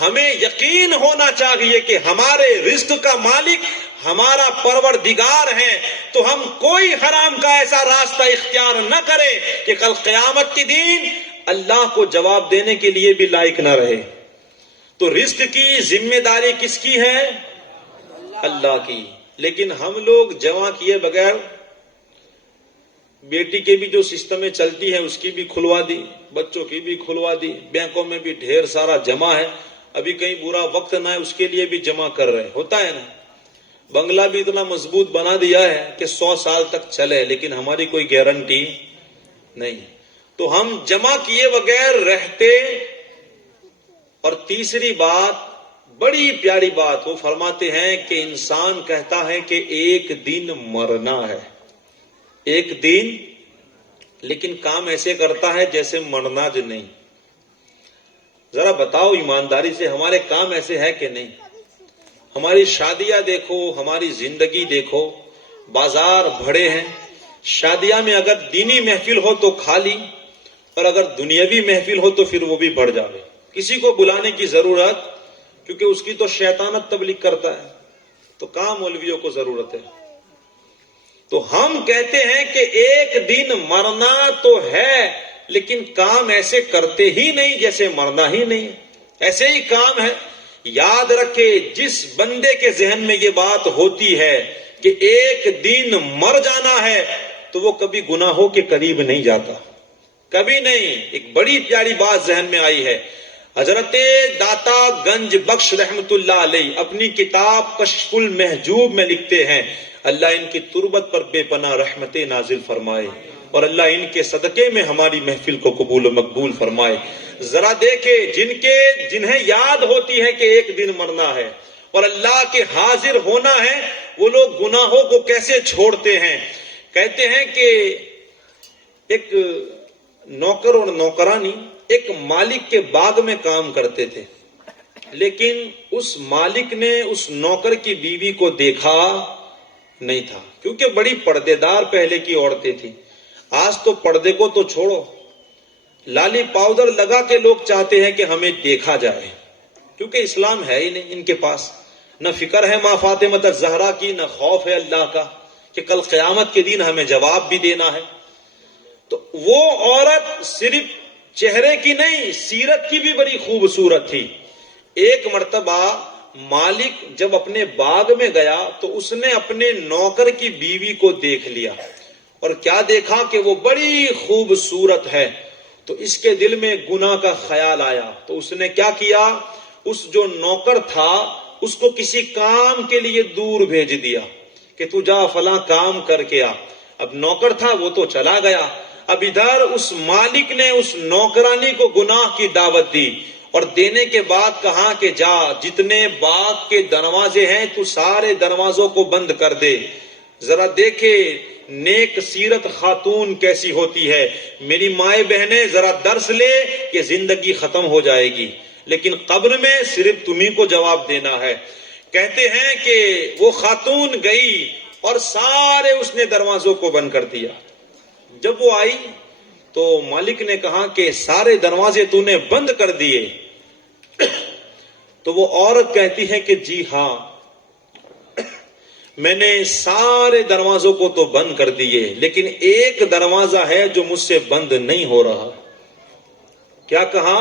ہمیں یقین ہونا چاہیے کہ ہمارے رزق کا مالک ہمارا پروردگار ہے، تو ہم کوئی حرام کا ایسا راستہ اختیار نہ کریں کہ کل قیامت کے دن اللہ کو جواب دینے کے لیے بھی لائق نہ رہے۔ تو رزق کی ذمہ داری کس کی ہے؟ اللہ کی۔ لیکن ہم لوگ جمع کیے بغیر بیٹی کے بھی جو سسٹمیں چلتی ہیں اس کی بھی کھلوا دی، بچوں کی بھی کھلوا دی، بینکوں میں بھی ڈھیر سارا جمع ہے، ابھی کہیں برا وقت نہ ہے اس کے لیے بھی جمع کر رہے، ہوتا ہے نا۔ بنگلہ بھی اتنا مضبوط بنا دیا ہے کہ 100 سال تک چلے، لیکن ہماری کوئی گارنٹی نہیں، تو ہم جمع کیے بغیر رہتے۔ اور تیسری بات، بڑی پیاری بات، وہ فرماتے ہیں کہ انسان کہتا ہے کہ ایک دن مرنا ہے، ایک دن، لیکن کام ایسے کرتا ہے جیسے مرنا جو نہیں۔ ذرا بتاؤ ایمانداری سے، ہمارے کام ایسے ہے کہ نہیں؟ ہماری شادیاں دیکھو، ہماری زندگی دیکھو، بازار بھرے ہیں۔ شادیاں میں اگر دینی محفل ہو تو خالی، اور اگر دنیاوی محفل ہو تو پھر وہ بھی بڑھ جاوے، کسی کو بلانے کی ضرورت، کیونکہ اس کی تو شیطانت تبلیغ کرتا ہے، تو کام مولویوں کو ضرورت ہے۔ تو ہم کہتے ہیں کہ ایک دن مرنا تو ہے، لیکن کام ایسے کرتے ہی نہیں جیسے مرنا ہی نہیں، ایسے ہی کام ہے۔ یاد رکھے، جس بندے کے ذہن میں یہ بات ہوتی ہے کہ ایک دن مر جانا ہے، تو وہ کبھی گناہوں کے قریب نہیں جاتا، کبھی نہیں۔ ایک بڑی پیاری بات ذہن میں آئی ہے، حضرت داتا گنج بخش رحمت اللہ علیہ اپنی کتاب کشف المحجوب میں لکھتے ہیں، اللہ ان کی تربت پر بے پناہ رحمتیں نازل فرمائے، اور اللہ ان کے صدقے میں ہماری محفل کو قبول و مقبول فرمائے۔ ذرا دیکھے، جنہیں یاد ہوتی ہے کہ ایک دن مرنا ہے اور اللہ کے حاضر ہونا ہے، وہ لوگ گناہوں کو کیسے چھوڑتے ہیں۔ کہتے ہیں کہ ایک نوکر اور نوکرانی ایک مالک کے باغ میں کام کرتے تھے، لیکن اس مالک نے اس نوکر کی بیوی کو دیکھا نہیں تھا، کیونکہ بڑی پردے دار پہلے کی عورتیں تھیں۔ آج تو پردے کو تو چھوڑو، لالی پاؤڈر لگا کے لوگ چاہتے ہیں کہ ہمیں دیکھا جائے، کیونکہ اسلام ہے ہی نہیں ان کے پاس، نہ فکر ہے ماں فاطمہ الزہرا کی، نہ خوف ہے اللہ کا کہ کل قیامت کے دن ہمیں جواب بھی دینا ہے۔ تو وہ عورت صرف چہرے کی نہیں، سیرت کی بھی بڑی خوبصورت تھی۔ ایک مرتبہ مالک جب اپنے باغ میں گیا تو اس نے اپنے نوکر کی بیوی کو دیکھ لیا، اور کیا دیکھا کہ وہ بڑی خوبصورت ہے، تو اس کے دل میں گناہ کا خیال آیا۔ تو اس نے کیا کیا، اس جو نوکر تھا اس کو کسی کام کے لیے دور بھیج دیا کہ تو جا فلاں کام کر کے آ۔ اب نوکر تھا وہ تو چلا گیا، اب ادھر اس مالک نے اس نوکرانی کو گناہ کی دعوت دی، اور دینے کے بعد کہا کہ جا، جتنے باغ کے دروازے ہیں تو سارے دروازوں کو بند کر دے۔ ذرا دیکھے نیک سیرت خاتون کیسی ہوتی ہے۔ میری مائیں بہنیں ذرا درس لے کہ زندگی ختم ہو جائے گی، لیکن قبر میں صرف تمہیں کو جواب دینا ہے۔ کہتے ہیں کہ وہ خاتون گئی اور سارے اس نے دروازوں کو بند کر دیا۔ جب وہ آئی تو مالک نے کہا کہ سارے دروازے تو نے بند کر دیے؟ تو وہ عورت کہتی ہے کہ جی ہاں، میں نے سارے دروازوں کو تو بند کر دیے، لیکن ایک دروازہ ہے جو مجھ سے بند نہیں ہو رہا۔ کیا کہا؟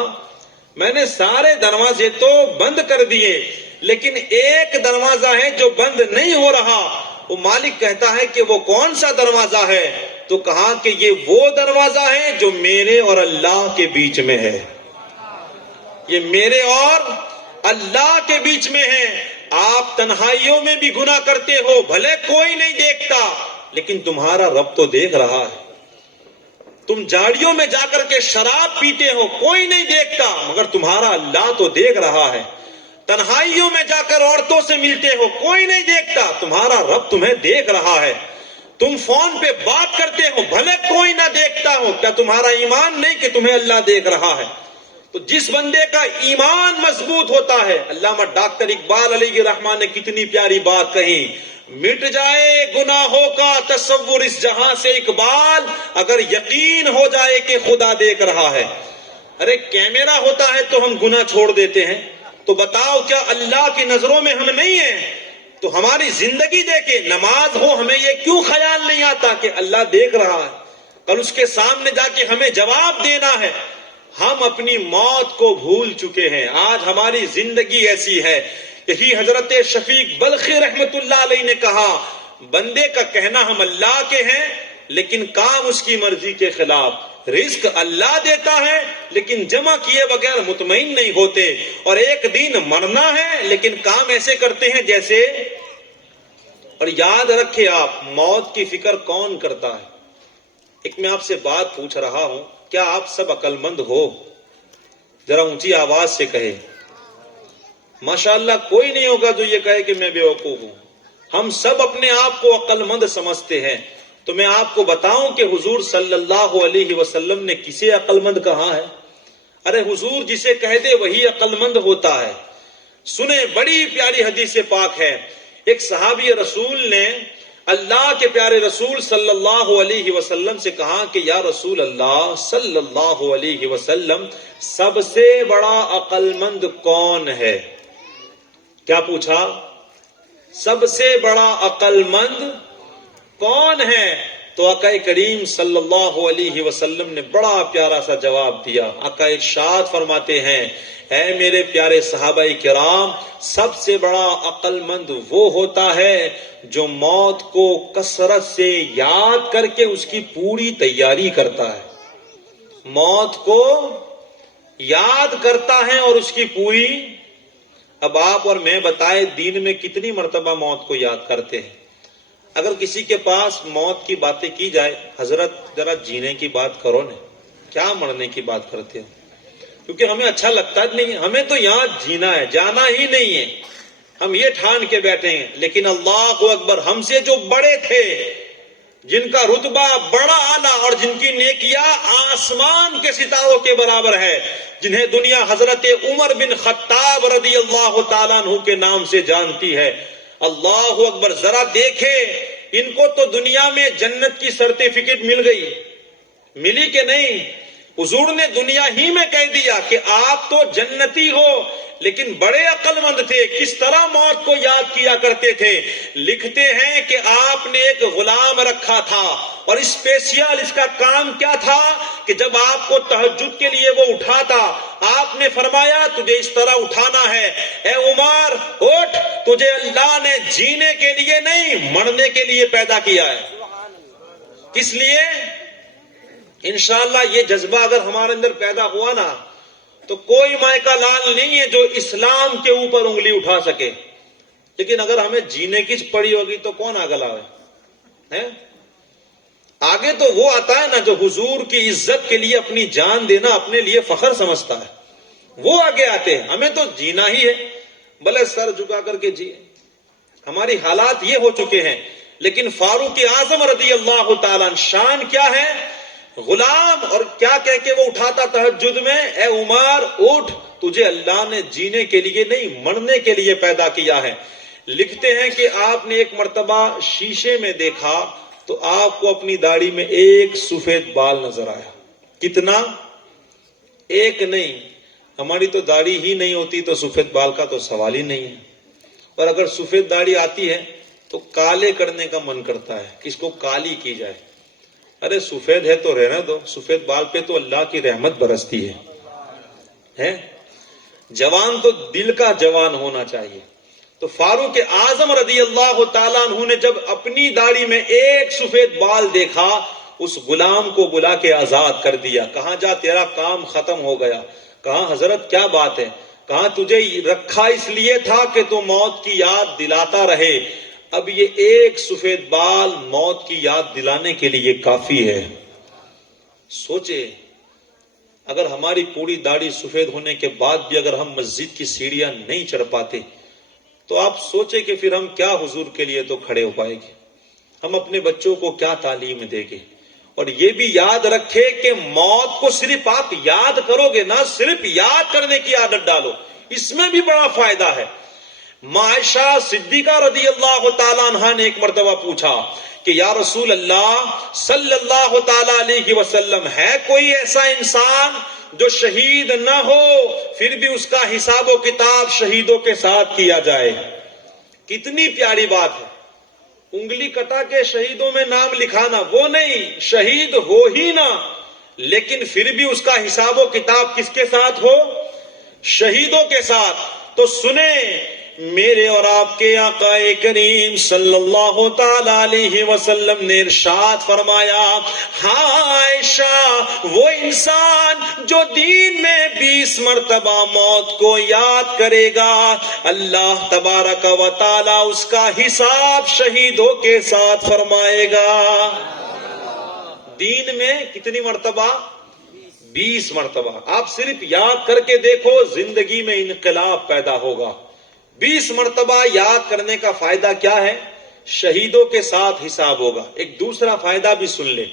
میں نے سارے دروازے تو بند کر دیے، لیکن ایک دروازہ ہے جو بند نہیں ہو رہا۔ وہ مالک کہتا ہے کہ وہ کون سا دروازہ ہے؟ تو کہا کہ یہ وہ دروازہ ہے جو میرے اور اللہ کے بیچ میں ہے، یہ میرے اور اللہ کے بیچ میں ہے۔ آپ تنہائیوں میں بھی گناہ کرتے ہو، بھلے کوئی نہیں دیکھتا، لیکن تمہارا رب تو دیکھ رہا ہے۔ تم جاڑیوں میں جا کر کے شراب پیتے ہو، کوئی نہیں دیکھتا، مگر تمہارا اللہ تو دیکھ رہا ہے۔ تنہائیوں میں جا کر عورتوں سے ملتے ہو، کوئی نہیں دیکھتا، تمہارا رب تمہیں دیکھ رہا ہے۔ تم فون پہ بات کرتے ہو، بھلے کوئی نہ دیکھتا ہو، کیا تمہارا ایمان نہیں کہ تمہیں اللہ دیکھ رہا ہے؟ تو جس بندے کا ایمان مضبوط ہوتا ہے، علامہ ڈاکٹر اقبال علیہ الرحمن نے کتنی پیاری بات کہی، مٹ جائے گناہوں کا تصور اس جہاں سے اقبال، اگر یقین ہو جائے کہ خدا دیکھ رہا ہے۔ ارے کیمرہ ہوتا ہے تو ہم گناہ چھوڑ دیتے ہیں، تو بتاؤ کیا اللہ کی نظروں میں ہم نہیں ہیں؟ تو ہماری زندگی دیکھے، نماز ہو، ہمیں یہ کیوں خیال نہیں آتا کہ اللہ دیکھ رہا ہے، کل اس کے سامنے جا کے ہمیں جواب دینا ہے۔ ہم اپنی موت کو بھول چکے ہیں، آج ہماری زندگی ایسی ہے۔ یہی حضرت شفیق بلخی رحمت اللہ علیہ نے کہا، بندے کا کہنا ہم اللہ کے ہیں لیکن کام اس کی مرضی کے خلاف، رزق اللہ دیتا ہے لیکن جمع کیے بغیر مطمئن نہیں ہوتے، اور ایک دن مرنا ہے لیکن کام ایسے کرتے ہیں جیسے۔ اور یاد رکھے آپ، موت کی فکر کون کرتا ہے؟ ایک میں آپ سے بات پوچھ رہا ہوں، کیا آپ سب عقل مند ہو؟ ذرا اونچی آواز سے کہے۔ ماشاءاللہ کوئی نہیں ہوگا جو یہ کہے کہ میں بیوقوف ہوں۔ ہم سب اپنے آپ کو عقل مند سمجھتے ہیں۔ تو میں آپ کو بتاؤں کہ حضور صلی اللہ علیہ وسلم نے کسے عقل مند کہا ہے؟ ارے حضور جسے کہہ دے وہی عقل مند ہوتا ہے۔ سنیں، بڑی پیاری حدیث پاک ہے۔ ایک صحابی رسول نے اللہ کے پیارے رسول صلی اللہ علیہ وسلم سے کہا کہ یا رسول اللہ صلی اللہ علیہ وسلم، سب سے بڑا عقل مند کون ہے؟ کیا پوچھا؟ سب سے بڑا عقل مند کون ہے؟ تو آقا کریم صلی اللہ علیہ وسلم نے بڑا پیارا سا جواب دیا۔ آقا ارشاد فرماتے ہیں، اے میرے پیارے صحابہ کرام، سب سے بڑا عقل مند وہ ہوتا ہے جو موت کو کثرت سے یاد کر کے اس کی پوری تیاری کرتا ہے۔ موت کو یاد کرتا ہے اور اس کی پوری۔ اب آپ اور میں بتائیں، دین میں کتنی مرتبہ موت کو یاد کرتے ہیں؟ اگر کسی کے پاس موت کی باتیں کی جائے، حضرت ذرا جینے کی بات کرو نا، کیا مرنے کی بات کرتے ہو؟ کیونکہ ہمیں اچھا لگتا نہیں، ہمیں تو یہاں جینا ہے، جانا ہی نہیں ہے، ہم یہ ٹھان کے بیٹھے ہیں۔ لیکن اللہ اکبر، ہم سے جو بڑے تھے، جن کا رتبہ بڑا اعلیٰ اور جن کی نیکیاں آسمان کے ستاروں کے برابر ہے، جنہیں دنیا حضرت عمر بن خطاب رضی اللہ تعالیٰ عنہ کے نام سے جانتی ہے، اللہ اکبر، ذرا دیکھے ان کو تو دنیا میں جنت کی سرٹیفکیٹ مل گئی، ملی کہ نہیں؟ حضور نے دنیا ہی میں کہہ دیا کہ آپ تو جنتی ہو، لیکن بڑے عقل مند تھے، کس طرح موت کو یاد کیا کرتے تھے۔ لکھتے ہیں کہ آپ نے ایک غلام رکھا تھا، اور اسپیشل اس کا کام کیا تھا کہ جب آپ کو تہجد کے لیے وہ اٹھاتا، آپ نے فرمایا تجھے اس طرح اٹھانا ہے، اے عمر اٹھ، تجھے اللہ نے جینے کے لیے نہیں مرنے کے لیے پیدا کیا ہے۔ کس لیے؟ انشاءاللہ یہ جذبہ اگر ہمارے اندر پیدا ہوا نا، تو کوئی مائیں کا لال نہیں ہے جو اسلام کے اوپر انگلی اٹھا سکے۔ لیکن اگر ہمیں جینے کی پڑی ہوگی تو کون آگے لاوے؟ آگے تو وہ آتا ہے نا جو حضور کی عزت کے لیے اپنی جان دینا اپنے لیے فخر سمجھتا ہے، وہ آگے آتے ہیں۔ ہمیں تو جینا ہی ہے، بھلے سر جھکا کر کے جیے۔ ہماری حالات یہ ہو چکے ہیں۔ لیکن فاروق اعظم رضی اللہ تعالیٰ شان کیا ہے؟ غلام، اور کیا کہہ کے وہ اٹھاتا تہجد میں، اے عمر اٹھ، تجھے اللہ نے جینے کے لیے نہیں مرنے کے لیے پیدا کیا ہے۔ لکھتے ہیں کہ آپ نے ایک مرتبہ شیشے میں دیکھا تو آپ کو اپنی داڑھی میں ایک سفید بال نظر آیا۔ کتنا؟ ایک نہیں، ہماری تو داڑھی ہی نہیں ہوتی تو سفید بال کا تو سوال ہی نہیں ہے۔ اور اگر سفید داڑھی آتی ہے تو کالے کرنے کا من کرتا ہے کہ اس کو کالی کی جائے۔ ارے سفید ہے تو رہنا دو، سفید بال پہ تو اللہ کی رحمت برستی ہے۔ جوان تو دل کا جوان ہونا چاہیے۔ تو فاروق اعظم رضی اللہ تعالیٰ عنہ نے جب اپنی داڑھی میں ایک سفید بال دیکھا، اس غلام کو بلا کے آزاد کر دیا۔ کہاں جا، تیرا کام ختم ہو گیا۔ کہاں حضرت کیا بات ہے؟ کہاں تجھے رکھا اس لیے تھا کہ تو موت کی یاد دلاتا رہے، اب یہ ایک سفید بال موت کی یاد دلانے کے لیے کافی ہے۔ سوچے اگر ہماری پوری داڑھی سفید ہونے کے بعد بھی اگر ہم مسجد کی سیڑھیاں نہیں چڑھ پاتے تو آپ سوچے کہ پھر ہم کیا حضور کے لیے تو کھڑے ہو پائیں گے، ہم اپنے بچوں کو کیا تعلیم دیں گے۔ اور یہ بھی یاد رکھے کہ موت کو صرف آپ یاد کرو گے نہ، صرف یاد کرنے کی عادت ڈالو، اس میں بھی بڑا فائدہ ہے۔ عائشہ صدیقہ رضی اللہ تعالیٰ عنہ نے ایک مرتبہ پوچھا کہ یا رسول اللہ صلی اللہ تعالیٰ علیہ وسلم، ہے کوئی ایسا انسان جو شہید نہ ہو پھر بھی اس کا حساب و کتاب شہیدوں کے ساتھ کیا جائے؟ کتنی پیاری بات ہے، انگلی کٹا کے شہیدوں میں نام لکھانا وہ نہیں، شہید ہو ہی نہ لیکن پھر بھی اس کا حساب و کتاب کس کے ساتھ ہو؟ شہیدوں کے ساتھ۔ تو سنیں، میرے اور آپ کے آقا کریم صلی اللہ تعالی علیہ وسلم نے ارشاد فرمایا، ہاں عائشہ، وہ انسان جو دین میں 20 مرتبہ موت کو یاد کرے گا، اللہ تبارک و تعالی اس کا حساب شہیدوں کے ساتھ فرمائے گا۔ دین میں کتنی مرتبہ؟ 20 مرتبہ۔ آپ صرف یاد کر کے دیکھو، زندگی میں انقلاب پیدا ہوگا۔ 20 مرتبہ یاد کرنے کا فائدہ کیا ہے؟ شہیدوں کے ساتھ حساب ہوگا۔ ایک دوسرا فائدہ بھی سن لے۔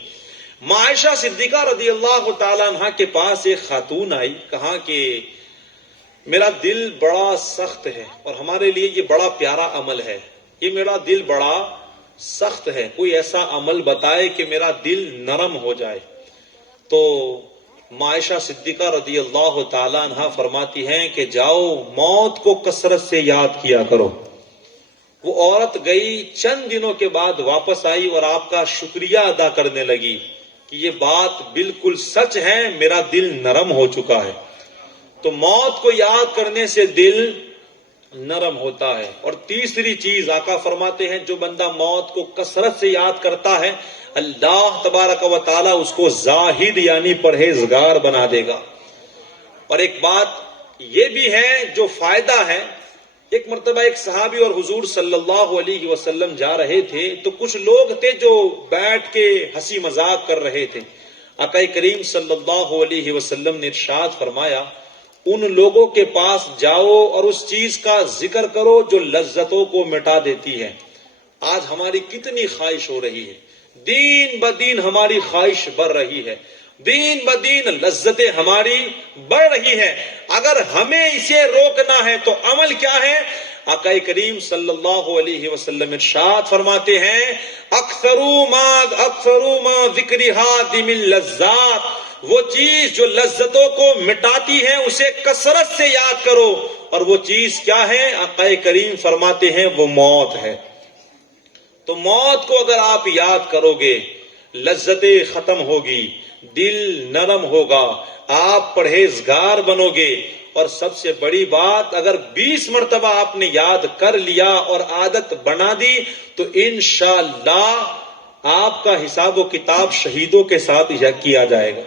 عائشہ صدیقہ رضی اللہ تعالیٰ عنہ کے پاس ایک خاتون آئی، کہا کہ میرا دل بڑا سخت ہے اور ہمارے لیے یہ بڑا پیارا عمل ہے، یہ میرا دل بڑا سخت ہے، کوئی ایسا عمل بتائے کہ میرا دل نرم ہو جائے۔ تو عائشہ صدیقہ رضی اللہ تعالیٰ عنہ فرماتی ہیں کہ جاؤ موت کو کثرت سے یاد کیا کرو۔ وہ عورت گئی، چند دنوں کے بعد واپس آئی اور آپ کا شکریہ ادا کرنے لگی کہ یہ بات بالکل سچ ہے، میرا دل نرم ہو چکا ہے۔ تو موت کو یاد کرنے سے دل نرم ہوتا ہے۔ اور تیسری چیز آقا فرماتے ہیں، جو بندہ موت کو کثرت سے یاد کرتا ہے اللہ تبارک و تعالی اس کو زاہد یعنی پرہیزگار بنا دے گا۔ اور ایک بات یہ بھی ہے جو فائدہ ہے، ایک مرتبہ ایک صحابی اور حضور صلی اللہ علیہ وسلم جا رہے تھے تو کچھ لوگ تھے جو بیٹھ کے ہنسی مذاق کر رہے تھے۔ آقا کریم صلی اللہ علیہ وسلم نے ارشاد فرمایا، ان لوگوں کے پاس جاؤ اور اس چیز کا ذکر کرو جو لذتوں کو مٹا دیتی ہے۔ آج ہماری کتنی خواہش ہو رہی ہے، دین بدین ہماری خواہش بڑھ رہی ہے، دین بدین لذتیں ہماری بڑھ رہی ہے۔ اگر ہمیں اسے روکنا ہے تو عمل کیا ہے؟ آقا کریم صلی اللہ علیہ وسلم ارشاد فرماتے ہیں، اکثروا ما ذکر ہادم اللذات، وہ چیز جو لذتوں کو مٹاتی ہے اسے کثرت سے یاد کرو۔ اور وہ چیز کیا ہے؟ آقا کریم فرماتے ہیں وہ موت ہے۔ تو موت کو اگر آپ یاد کرو گے لذتیں ختم ہوگی، دل نرم ہوگا، آپ پرہیزگار بنو گے۔ اور سب سے بڑی بات، اگر 20 مرتبہ آپ نے یاد کر لیا اور عادت بنا دی تو انشاءاللہ آپ کا حساب و کتاب شہیدوں کے ساتھ کیا جائے گا۔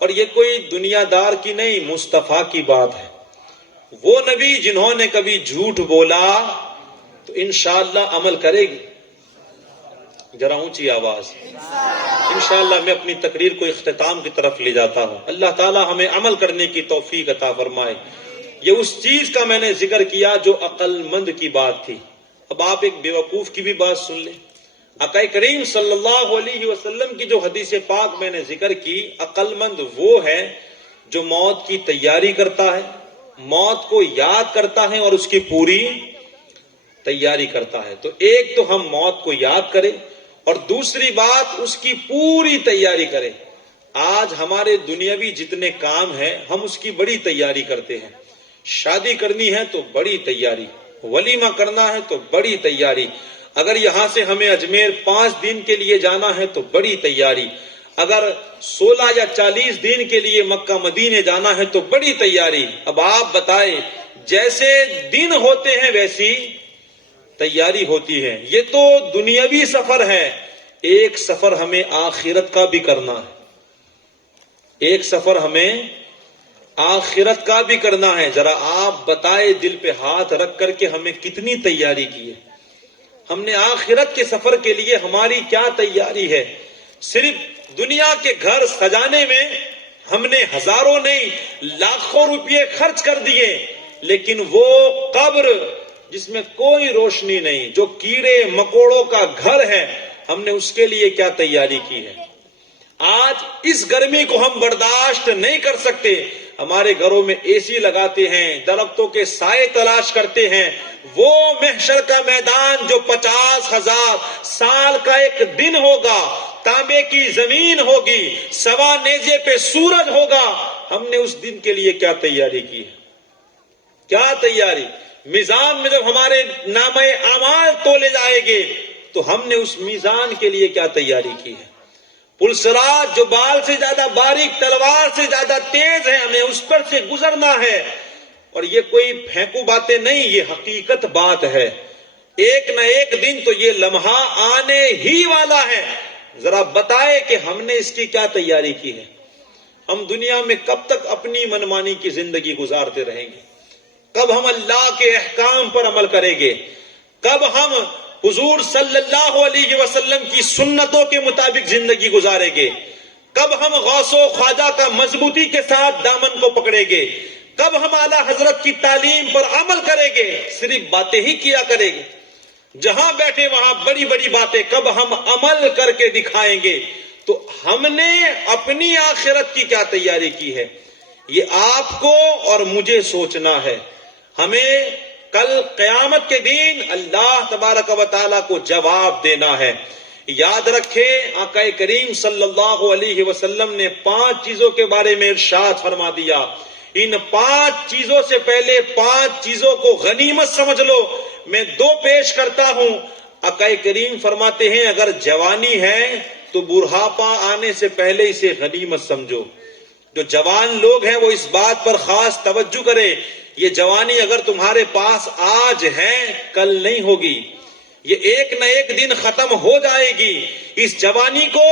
اور یہ کوئی دنیا دار کی نہیں، مصطفیٰ کی بات ہے۔ وہ نبی جنہوں نے کبھی جھوٹ بولا تو انشاءاللہ عمل کرے گی۔ ذرا اونچی آواز۔ انشاءاللہ میں اپنی تقریر کو اختتام کی طرف لے جاتا ہوں۔ اللہ تعالی ہمیں عمل کرنے کی توفیق عطا فرمائے۔ یہ اس چیز کا میں نے ذکر کیا جو عقل مند کی بات تھی۔ اب آپ ایک بیوقوف کی بھی بات سن لیں۔ آقا کریم صلی اللہ علیہ وسلم کی جو حدیث پاک میں نے ذکر کی، عقل مند وہ ہے جو موت کی تیاری کرتا ہے، موت کو یاد کرتا ہے اور اس کی پوری تیاری کرتا ہے۔ تو ایک تو ہم موت کو یاد کریں اور دوسری بات اس کی پوری تیاری کریں۔ آج ہمارے دنیاوی جتنے کام ہیں ہم اس کی بڑی تیاری کرتے ہیں۔ شادی کرنی ہے تو بڑی تیاری، ولیمہ کرنا ہے تو بڑی تیاری، اگر یہاں سے ہمیں اجمیر 5 دن کے لیے جانا ہے تو بڑی تیاری، اگر 16 یا 40 دن کے لیے مکہ مدینے جانا ہے تو بڑی تیاری۔ اب آپ بتائیں، جیسے دن ہوتے ہیں ویسی تیاری ہوتی ہے۔ یہ تو دنیاوی سفر ہے، ایک سفر ہمیں آخرت کا بھی کرنا ہے، ایک سفر ہمیں آخرت کا بھی کرنا ہے۔ ذرا آپ بتائیں دل پہ ہاتھ رکھ کر کے ہمیں کتنی تیاری کی ہے، ہم نے آخرت کے سفر کے لیے ہماری کیا تیاری ہے؟ صرف دنیا کے گھر سجانے میں ہم نے ہزاروں نہیں لاکھوں روپے خرچ کر دیے، لیکن وہ قبر جس میں کوئی روشنی نہیں، جو کیڑے مکوڑوں کا گھر ہے، ہم نے اس کے لیے کیا تیاری کی ہے؟ آج اس گرمی کو ہم برداشت نہیں کر سکتے، ہمارے گھروں میں اے سی لگاتے ہیں، درختوں کے سائے تلاش کرتے ہیں، وہ محشر کا میدان جو 50,000 سال کا ایک دن ہوگا، تانبے کی زمین ہوگی، سوا نیزے پہ سورج ہوگا، ہم نے اس دن کے لیے کیا تیاری کی ہے؟ کیا تیاری؟ میزان میں جب ہمارے نامہ اعمال تولے جائیں گے تو ہم نے اس میزان کے لیے کیا تیاری کی ہے؟ پلسرات جو بال سے زیادہ باریک، تلوار سے زیادہ تیز ہے، ہمیں اس پر سے گزرنا ہے. اور یہ کوئی پھینکو باتیں نہیں، یہ حقیقت بات ہے. ایک نہ ایک دن تو یہ لمحہ آنے ہی والا ہے. ذرا بتائے کہ ہم نے اس کی کیا تیاری کی ہے؟ ہم دنیا میں کب تک اپنی منمانی کی زندگی گزارتے رہیں گے؟ کب ہم اللہ کے احکام پر عمل کریں گے؟ کب ہم حضور صلی اللہ علیہ وسلم کی سنتوں کے مطابق زندگی گزاریں گے؟ کب ہم غوث و خواجہ کا مضبوطی کے ساتھ دامن کو پکڑیں گے؟ کب ہم اعلیٰ حضرت کی تعلیم پر عمل کریں گے؟ صرف باتیں ہی کیا کریں گے، جہاں بیٹھے وہاں بڑی بڑی باتیں. کب ہم عمل کر کے دکھائیں گے؟ تو ہم نے اپنی آخرت کی کیا تیاری کی ہے؟ یہ آپ کو اور مجھے سوچنا ہے. ہمیں کل قیامت کے دن اللہ تبارک و تعالیٰ کو جواب دینا ہے. یاد رکھے آقا کریم صلی اللہ علیہ وسلم نے 5 چیزوں کے بارے میں ارشاد فرما دیا. ان 5 چیزوں سے پہلے 5 چیزوں کو غنیمت سمجھ لو. میں 2 پیش کرتا ہوں. آقا کریم فرماتے ہیں اگر جوانی ہے تو بڑھاپا آنے سے پہلے اسے غنیمت سمجھو. جو جوان لوگ ہیں وہ اس بات پر خاص توجہ کرے، یہ جوانی اگر تمہارے پاس آج ہے کل نہیں ہوگی، یہ ایک نہ ایک دن ختم ہو جائے گی. اس جوانی کو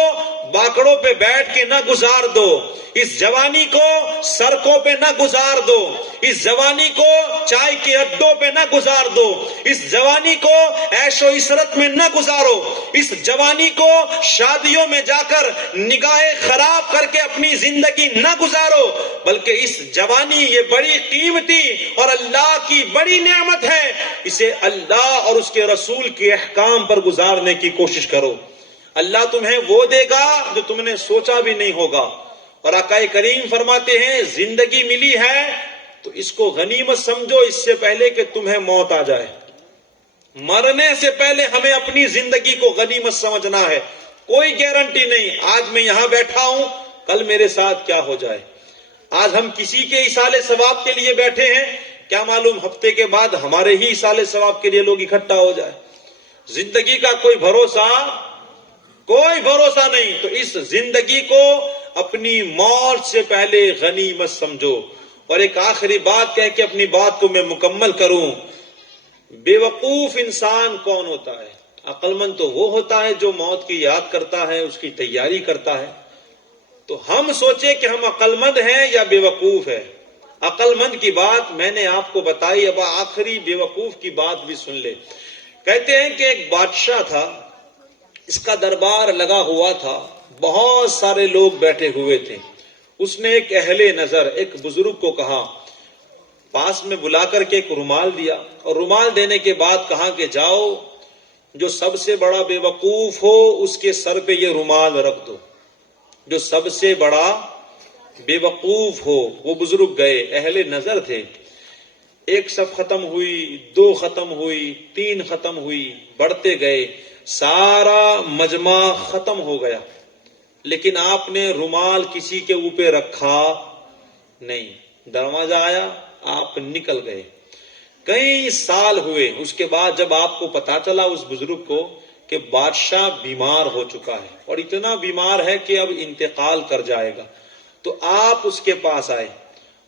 باکڑوں پہ بیٹھ کے نہ گزار دو، اس جوانی کو سڑکوں پہ نہ گزار دو، اس جوانی کو چائے کے اڈوں پہ نہ گزار دو، اس جوانی کو عیش و عشرت میں نہ گزارو، اس جوانی کو شادیوں میں جا کر نگاہیں خراب کر کے اپنی زندگی نہ گزارو، بلکہ اس جوانی یہ بڑی قیمتی اور اللہ کی بڑی نعمت ہے. اسے اللہ اور اس کے رسول کے احکام پر گزارنے کی کوشش کرو. اللہ تمہیں وہ دے گا جو تم نے سوچا بھی نہیں ہوگا. اور آقا کریم فرماتے ہیں زندگی ملی ہے تو اس کو غنیمت سمجھو اس سے پہلے کہ تمہیں موت آ جائے. مرنے سے پہلے ہمیں اپنی زندگی کو غنیمت سمجھنا ہے. کوئی گارنٹی نہیں آج میں یہاں بیٹھا ہوں کل میرے ساتھ کیا ہو جائے. آج ہم کسی کے ایصال ثواب کے لیے بیٹھے ہیں، کیا معلوم ہفتے کے بعد ہمارے ہی ایصال ثواب کے لیے لوگ اکٹھا ہو جائے. زندگی کا کوئی بھروسہ نہیں. تو اس زندگی کو اپنی موت سے پہلے غنیمت سمجھو. اور ایک آخری بات کہہ کے اپنی بات کو میں مکمل کروں. بے وقوف انسان کون ہوتا ہے؟ عقل مند تو وہ ہوتا ہے جو موت کی یاد کرتا ہے، اس کی تیاری کرتا ہے. تو ہم سوچے کہ ہم عقل مند ہیں یا بے وقوف ہے. عقل مند کی بات میں نے آپ کو بتائی، اب آخری بے وقوف کی بات بھی سن لے. کہتے ہیں کہ ایک بادشاہ تھا، اس کا دربار لگا ہوا تھا، بہت سارے لوگ بیٹھے ہوئے تھے. اس نے ایک اہل نظر ایک بزرگ کو کہا، پاس میں بلا کر کے ایک رومال دیا، اور رومال دینے کے بعد کہا کہ جاؤ جو سب سے بڑا بے وقوف ہو اس کے سر پہ یہ رومال رکھ دو. جو سب سے بڑا بے وقوف ہو. وہ بزرگ گئے، اہل نظر تھے. 1 صف ختم ہوئی، 2 ختم ہوئی، 3 ختم ہوئی، بڑھتے گئے، سارا مجمع ختم ہو گیا. لیکن آپ نے رومال کسی کے اوپر رکھا نہیں. دروازہ آیا، آپ نکل گئے. کئی سال ہوئے. اس کے بعد جب آپ کو پتا چلا اس بزرگ کو کہ بادشاہ بیمار ہو چکا ہے اور اتنا بیمار ہے کہ اب انتقال کر جائے گا، تو آپ اس کے پاس آئے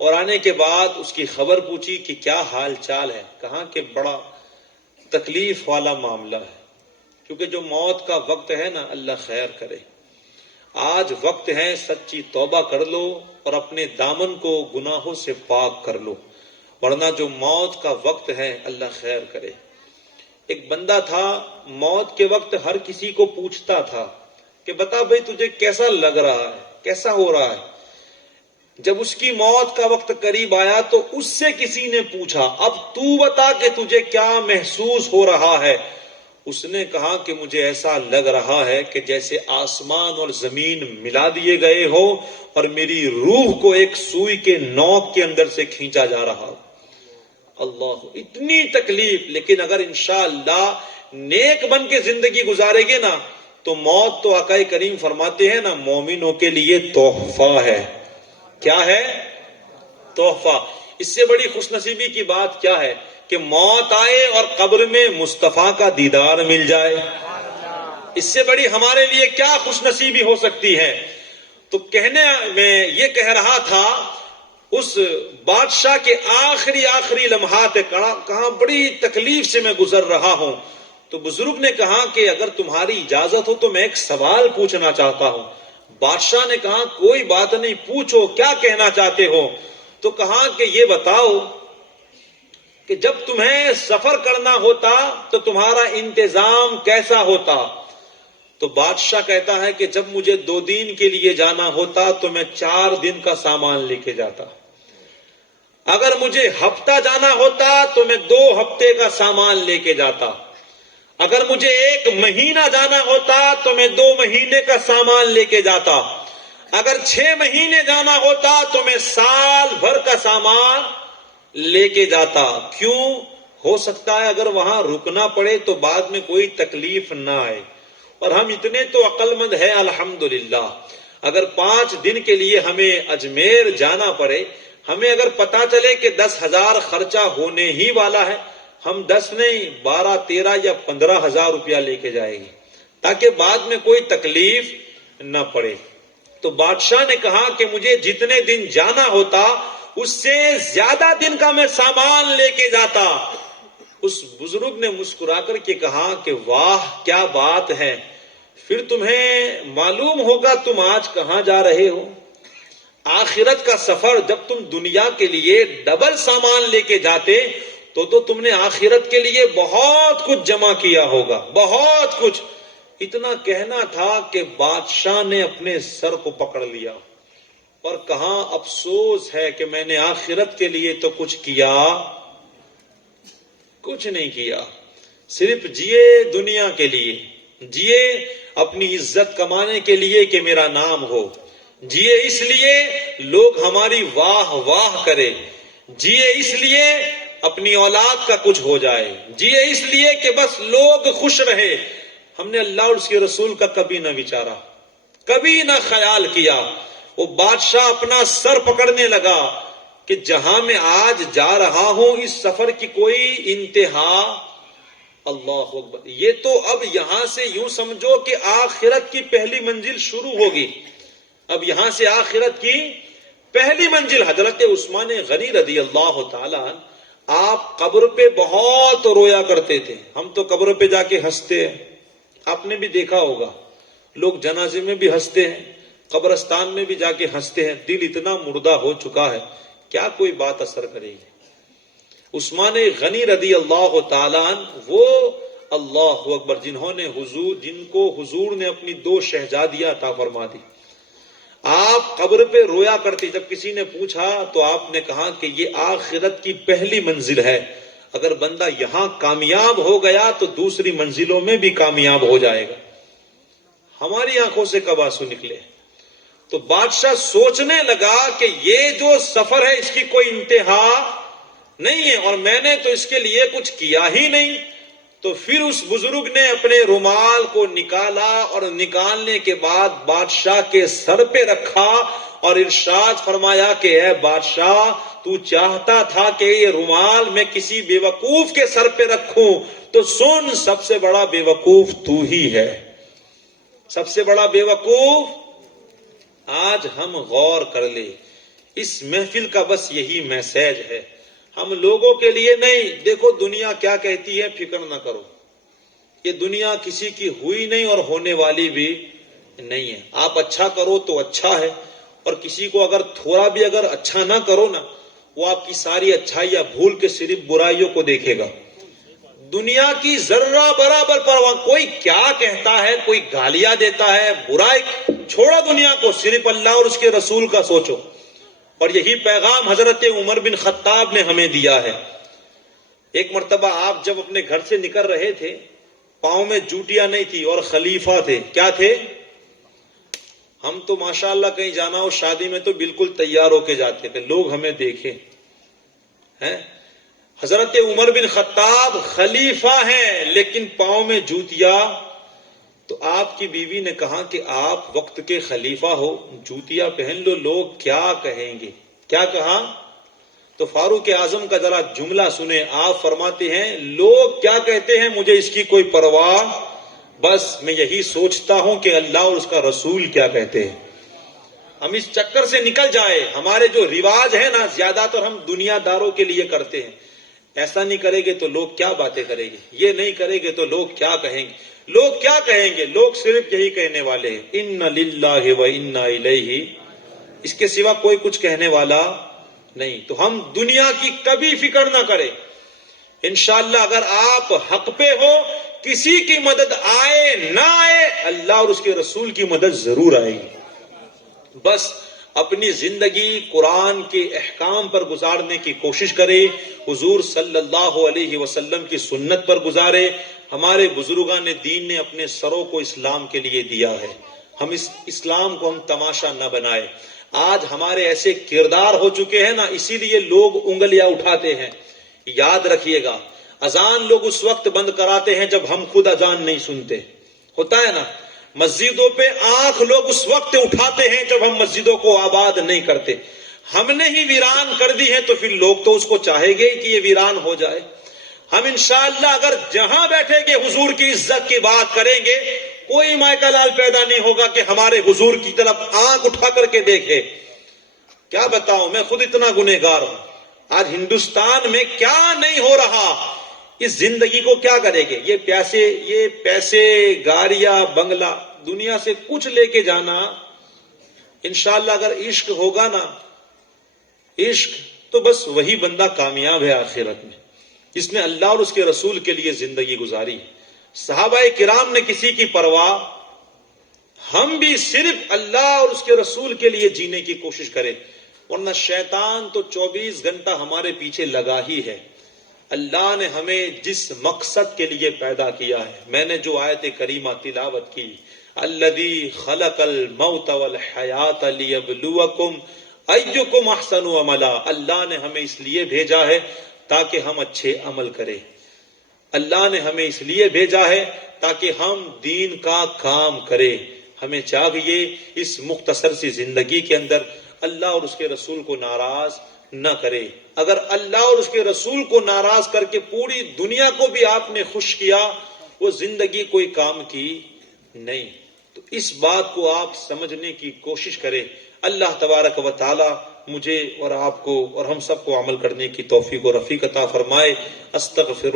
اور آنے کے بعد اس کی خبر پوچھی کہ کیا حال چال ہے. کہا کہ بڑا تکلیف والا معاملہ ہے، کیونکہ جو موت کا وقت ہے نا، اللہ خیر کرے. آج وقت ہے سچی توبہ کر لو اور اپنے دامن کو گناہوں سے پاک کر لو، ورنہ جو موت کا وقت ہے اللہ خیر کرے. ایک بندہ تھا، موت کے وقت ہر کسی کو پوچھتا تھا کہ بتا بھائی تجھے کیسا لگ رہا ہے، کیسا ہو رہا ہے. جب اس کی موت کا وقت قریب آیا تو اس سے کسی نے پوچھا اب تو بتا کہ تجھے کیا محسوس ہو رہا ہے. اس نے کہا کہ مجھے ایسا لگ رہا ہے کہ جیسے آسمان اور زمین ملا دیے گئے ہو اور میری روح کو ایک سوئی کے نوک کے اندر سے کھینچا جا رہا ہو. اللہ، اتنی تکلیف. لیکن اگر انشاءاللہ نیک بن کے زندگی گزارے گے نا تو موت تو آقا کریم فرماتے ہیں نا مومنوں کے لیے تحفہ ہے. کیا ہے؟ تحفہ. اس سے بڑی خوش نصیبی کی بات کیا ہے کہ موت آئے اور قبر میں مصطفیٰ کا دیدار مل جائے. اس سے بڑی ہمارے لیے کیا خوش نصیبی ہو سکتی ہے. تو کہنے میں یہ کہہ رہا تھا اس بادشاہ کے آخری لمحات کہاں بڑی تکلیف سے میں گزر رہا ہوں. تو بزرگ نے کہا کہ اگر تمہاری اجازت ہو تو میں ایک سوال پوچھنا چاہتا ہوں. بادشاہ نے کہا کوئی بات نہیں، پوچھو، کیا کہنا چاہتے ہو. تو کہا کہ یہ بتاؤ کہ جب تمہیں سفر کرنا ہوتا تو تمہارا انتظام کیسا ہوتا. تو بادشاہ کہتا ہے کہ جب مجھے 2 دن کے لیے جانا ہوتا تو میں 4 دن کا سامان لے کے جاتا. اگر مجھے ہفتہ جانا ہوتا تو میں 2 ہفتے کا سامان لے کے جاتا. اگر مجھے 1 مہینہ جانا ہوتا تو میں 2 مہینے کا سامان لے کے جاتا. اگر 6 مہینے جانا ہوتا تو میں سال بھر کا سامان لے کے جاتا. کیوں؟ ہو سکتا ہے اگر وہاں رکنا پڑے تو بعد میں کوئی تکلیف نہ آئے. اور ہم اتنے تو عقل مند ہیں الحمدللہ. اگر 5 دن کے لیے ہمیں اجمیر جانا پڑے، ہمیں اگر پتا چلے کہ 10,000 خرچہ ہونے ہی والا ہے، ہم 10 نہیں 12 13 یا 15,000 روپیہ لے کے جائیں گے تاکہ بعد میں کوئی تکلیف نہ پڑے. تو بادشاہ نے کہا کہ مجھے جتنے دن جانا ہوتا اس سے زیادہ دن کا میں سامان لے کے جاتا. اس بزرگ نے مسکرا کر کے کہا کہ واہ کیا بات ہے، پھر تمہیں معلوم ہوگا تم آج کہاں جا رہے ہو. آخرت کا سفر. جب تم دنیا کے لیے ڈبل سامان لے کے جاتے تو تم نے آخرت کے لیے بہت کچھ جمع کیا ہوگا، بہت کچھ. اتنا کہنا تھا کہ بادشاہ نے اپنے سر کو پکڑ لیا اور کہا افسوس ہے کہ میں نے آخرت کے لیے تو کچھ کیا، کچھ نہیں کیا. صرف جیے دنیا کے لیے، جیے اپنی عزت کمانے کے لیے کہ میرا نام ہو، جیے اس لیے لوگ ہماری واہ واہ کرے، جیے اس لیے اپنی اولاد کا کچھ ہو جائے، جیے اس لیے کہ بس لوگ خوش رہے. ہم نے اللہ اور اس کے رسول کا کبھی نہ وچارا، کبھی نہ خیال کیا. وہ بادشاہ اپنا سر پکڑنے لگا کہ جہاں میں آج جا رہا ہوں اس سفر کی کوئی انتہا. اللہ اکبر. یہ تو اب یہاں سے یوں سمجھو کہ آخرت کی پہلی منزل شروع ہوگی. اب یہاں سے آخرت کی پہلی منزل. حضرت عثمان غنی رضی اللہ تعالیٰ آپ قبر پہ بہت رویا کرتے تھے. ہم تو قبر پہ جا کے ہنستے ہیں، آپ نے بھی دیکھا ہوگا. لوگ جنازے میں بھی ہنستے ہیں، قبرستان میں بھی جا کے ہنستے ہیں. دل اتنا مردہ ہو چکا ہے، کیا کوئی بات اثر کرے گی. عثمان غنی رضی اللہ تعالیٰ وہ اللہ اکبر جن کو حضور نے اپنی 2 شہزادیاں عطا فرما دی. آپ قبر پہ رویا کرتے. جب کسی نے پوچھا تو آپ نے کہا کہ یہ آخرت کی پہلی منزل ہے، اگر بندہ یہاں کامیاب ہو گیا تو دوسری منزلوں میں بھی کامیاب ہو جائے گا. ہماری آنکھوں سے کب آنسو نکلے. تو بادشاہ سوچنے لگا کہ یہ جو سفر ہے اس کی کوئی انتہا نہیں ہے اور میں نے تو اس کے لیے کچھ کیا ہی نہیں. تو پھر اس بزرگ نے اپنے رومال کو نکالا اور نکالنے کے بعد بادشاہ کے سر پہ رکھا اور ارشاد فرمایا کہ اے بادشاہ، تو چاہتا تھا کہ یہ رومال میں کسی بے وقوف کے سر پہ رکھوں، تو سن، سب سے بڑا بے وقوف تو ہی ہے، سب سے بڑا بے وقوف. آج ہم غور کر لیں، اس محفل کا بس یہی میسج ہے. ہم لوگوں کے لیے نہیں. دیکھو دنیا کیا کہتی ہے فکر نہ کرو، یہ دنیا کسی کی ہوئی نہیں اور ہونے والی بھی نہیں ہے. آپ اچھا کرو تو اچھا ہے، اور کسی کو اگر تھوڑا بھی اگر اچھا نہ کرو نا، وہ آپ کی ساری اچھائیاں بھول کے صرف برائیوں کو دیکھے گا. دنیا کی ذرہ برابر پرواہ. کوئی کیا کہتا ہے، کوئی گالیاں دیتا ہے، برائی چھوڑو دنیا کو، صرف اللہ اور اس کے رسول کا سوچو. اور یہی پیغام حضرت عمر بن خطاب نے ہمیں دیا ہے. ایک مرتبہ آپ جب اپنے گھر سے نکل رہے تھے پاؤں میں جوتیاں نہیں تھی اور خلیفہ تھے. کیا تھے؟ ہم تو ماشاءاللہ کہیں جانا ہو شادی میں تو بالکل تیار ہو کے جاتے کہ لوگ ہمیں دیکھیں. حضرت عمر بن خطاب خلیفہ ہیں لیکن پاؤں میں جوتیا. تو آپ کی بیوی نے کہا کہ آپ وقت کے خلیفہ ہو, جوتیا پہن لو, لوگ کیا کہیں گے. کیا کہا؟ تو فاروق اعظم کا ذرا جملہ سنیں. آپ فرماتے ہیں لوگ کیا کہتے ہیں مجھے اس کی کوئی پرواہ, بس میں یہی سوچتا ہوں کہ اللہ اور اس کا رسول کیا کہتے ہیں. ہم اس چکر سے نکل جائے. ہمارے جو رواج ہے نا زیادہ تر ہم دنیا داروں کے لیے کرتے ہیں. ایسا نہیں کریں گے تو لوگ کیا باتیں کریں گے, یہ نہیں کریں گے تو لوگ کیا کہیں گے. لوگ کیا کہیں گے؟ لوگ صرف یہی کہنے والے ہیں ان للہ و انا الیہ, اس کے سوا کوئی کچھ کہنے والا نہیں. تو ہم دنیا کی کبھی فکر نہ کریں. انشاءاللہ اگر آپ حق پہ ہو, کسی کی مدد آئے نہ آئے, اللہ اور اس کے رسول کی مدد ضرور آئے گی. بس اپنی زندگی قرآن کے احکام پر گزارنے کی کوشش کرے, حضور صلی اللہ علیہ وسلم کی سنت پر گزارے. ہمارے بزرگان دین نے اپنے سروں کو اسلام کے لیے دیا ہے. ہم اس اسلام کو ہم تماشا نہ بنائے. آج ہمارے ایسے کردار ہو چکے ہیں نا, اسی لیے لوگ انگلیاں اٹھاتے ہیں. یاد رکھیے گا, اذان لوگ اس وقت بند کراتے ہیں جب ہم خود اذان نہیں سنتے. ہوتا ہے نا. مسجدوں پہ آنکھ لوگ اس وقت اٹھاتے ہیں جب ہم مسجدوں کو آباد نہیں کرتے. ہم نے ہی ویران کر دی ہے تو پھر لوگ تو اس کو چاہیں گے کہ یہ ویران ہو جائے. ہم انشاءاللہ اگر جہاں بیٹھیں گے حضور کی عزت کی بات کریں گے, کوئی مائکا لال پیدا نہیں ہوگا کہ ہمارے حضور کی طرف آنکھ اٹھا کر کے دیکھے. کیا بتاؤں, میں خود اتنا گنہگار ہوں. آج ہندوستان میں کیا نہیں ہو رہا, اس زندگی کو کیا کریں گے. یہ پیسے گاڑیاں بنگلہ دنیا سے کچھ لے کے جانا. انشاءاللہ اگر عشق ہوگا نا, عشق, تو بس وہی بندہ کامیاب ہے آخرت میں جس نے اللہ اور اس کے رسول کے لیے زندگی گزاری. صحابہ کرام نے کسی کی پرواہ, ہم بھی صرف اللہ اور اس کے رسول کے لیے جینے کی کوشش کریں, ورنہ شیطان تو 24 گھنٹہ ہمارے پیچھے لگا ہی ہے. اللہ نے ہمیں جس مقصد کے لیے پیدا کیا ہے, میں نے جو آیت کریمہ تلاوت کی, الذی خلق الموت والحیات لیبلوکم ایکم احسن عملا, اللہ نے ہمیں اس لیے بھیجا ہے تاکہ ہم اچھے عمل کریں. اللہ نے ہمیں اس لیے بھیجا ہے تاکہ ہم دین کا کام کریں. ہمیں چاہیے اس مختصر سی زندگی کے اندر اللہ اور اس کے رسول کو ناراض نہ کرے. اگر اللہ اور اس کے رسول کو ناراض کر کے پوری دنیا کو بھی آپ نے خوش کیا, وہ زندگی کوئی کام کی نہیں. تو اس بات کو آپ سمجھنے کی کوشش کریں. اللہ تبارک و تعالی مجھے اور آپ کو اور ہم سب کو عمل کرنے کی توفیق و رفیق عطا فرمائے. استغفر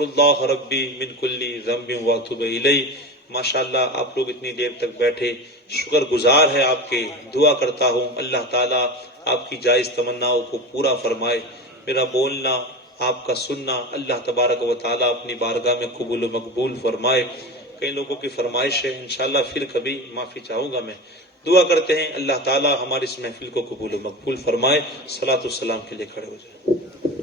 اللہ ربی من کل ذنب واتوب الیہ. ماشاءاللہ آپ لوگ اتنی دیر تک بیٹھے, شکر گزار ہے آپ کے. دعا کرتا ہوں اللہ تعالیٰ آپ کی جائز تمناؤں کو پورا فرمائے. میرا بولنا, آپ کا سننا اللہ تبارک و تعالیٰ اپنی بارگاہ میں قبول و مقبول فرمائے. کئی لوگوں کی فرمائش ہے, انشاءاللہ پھر کبھی معافی چاہوں گا میں. دعا کرتے ہیں اللہ تعالیٰ ہماری اس محفل کو قبول و مقبول فرمائے. صلاۃ والسلام کے لیے کھڑے ہو جائیں.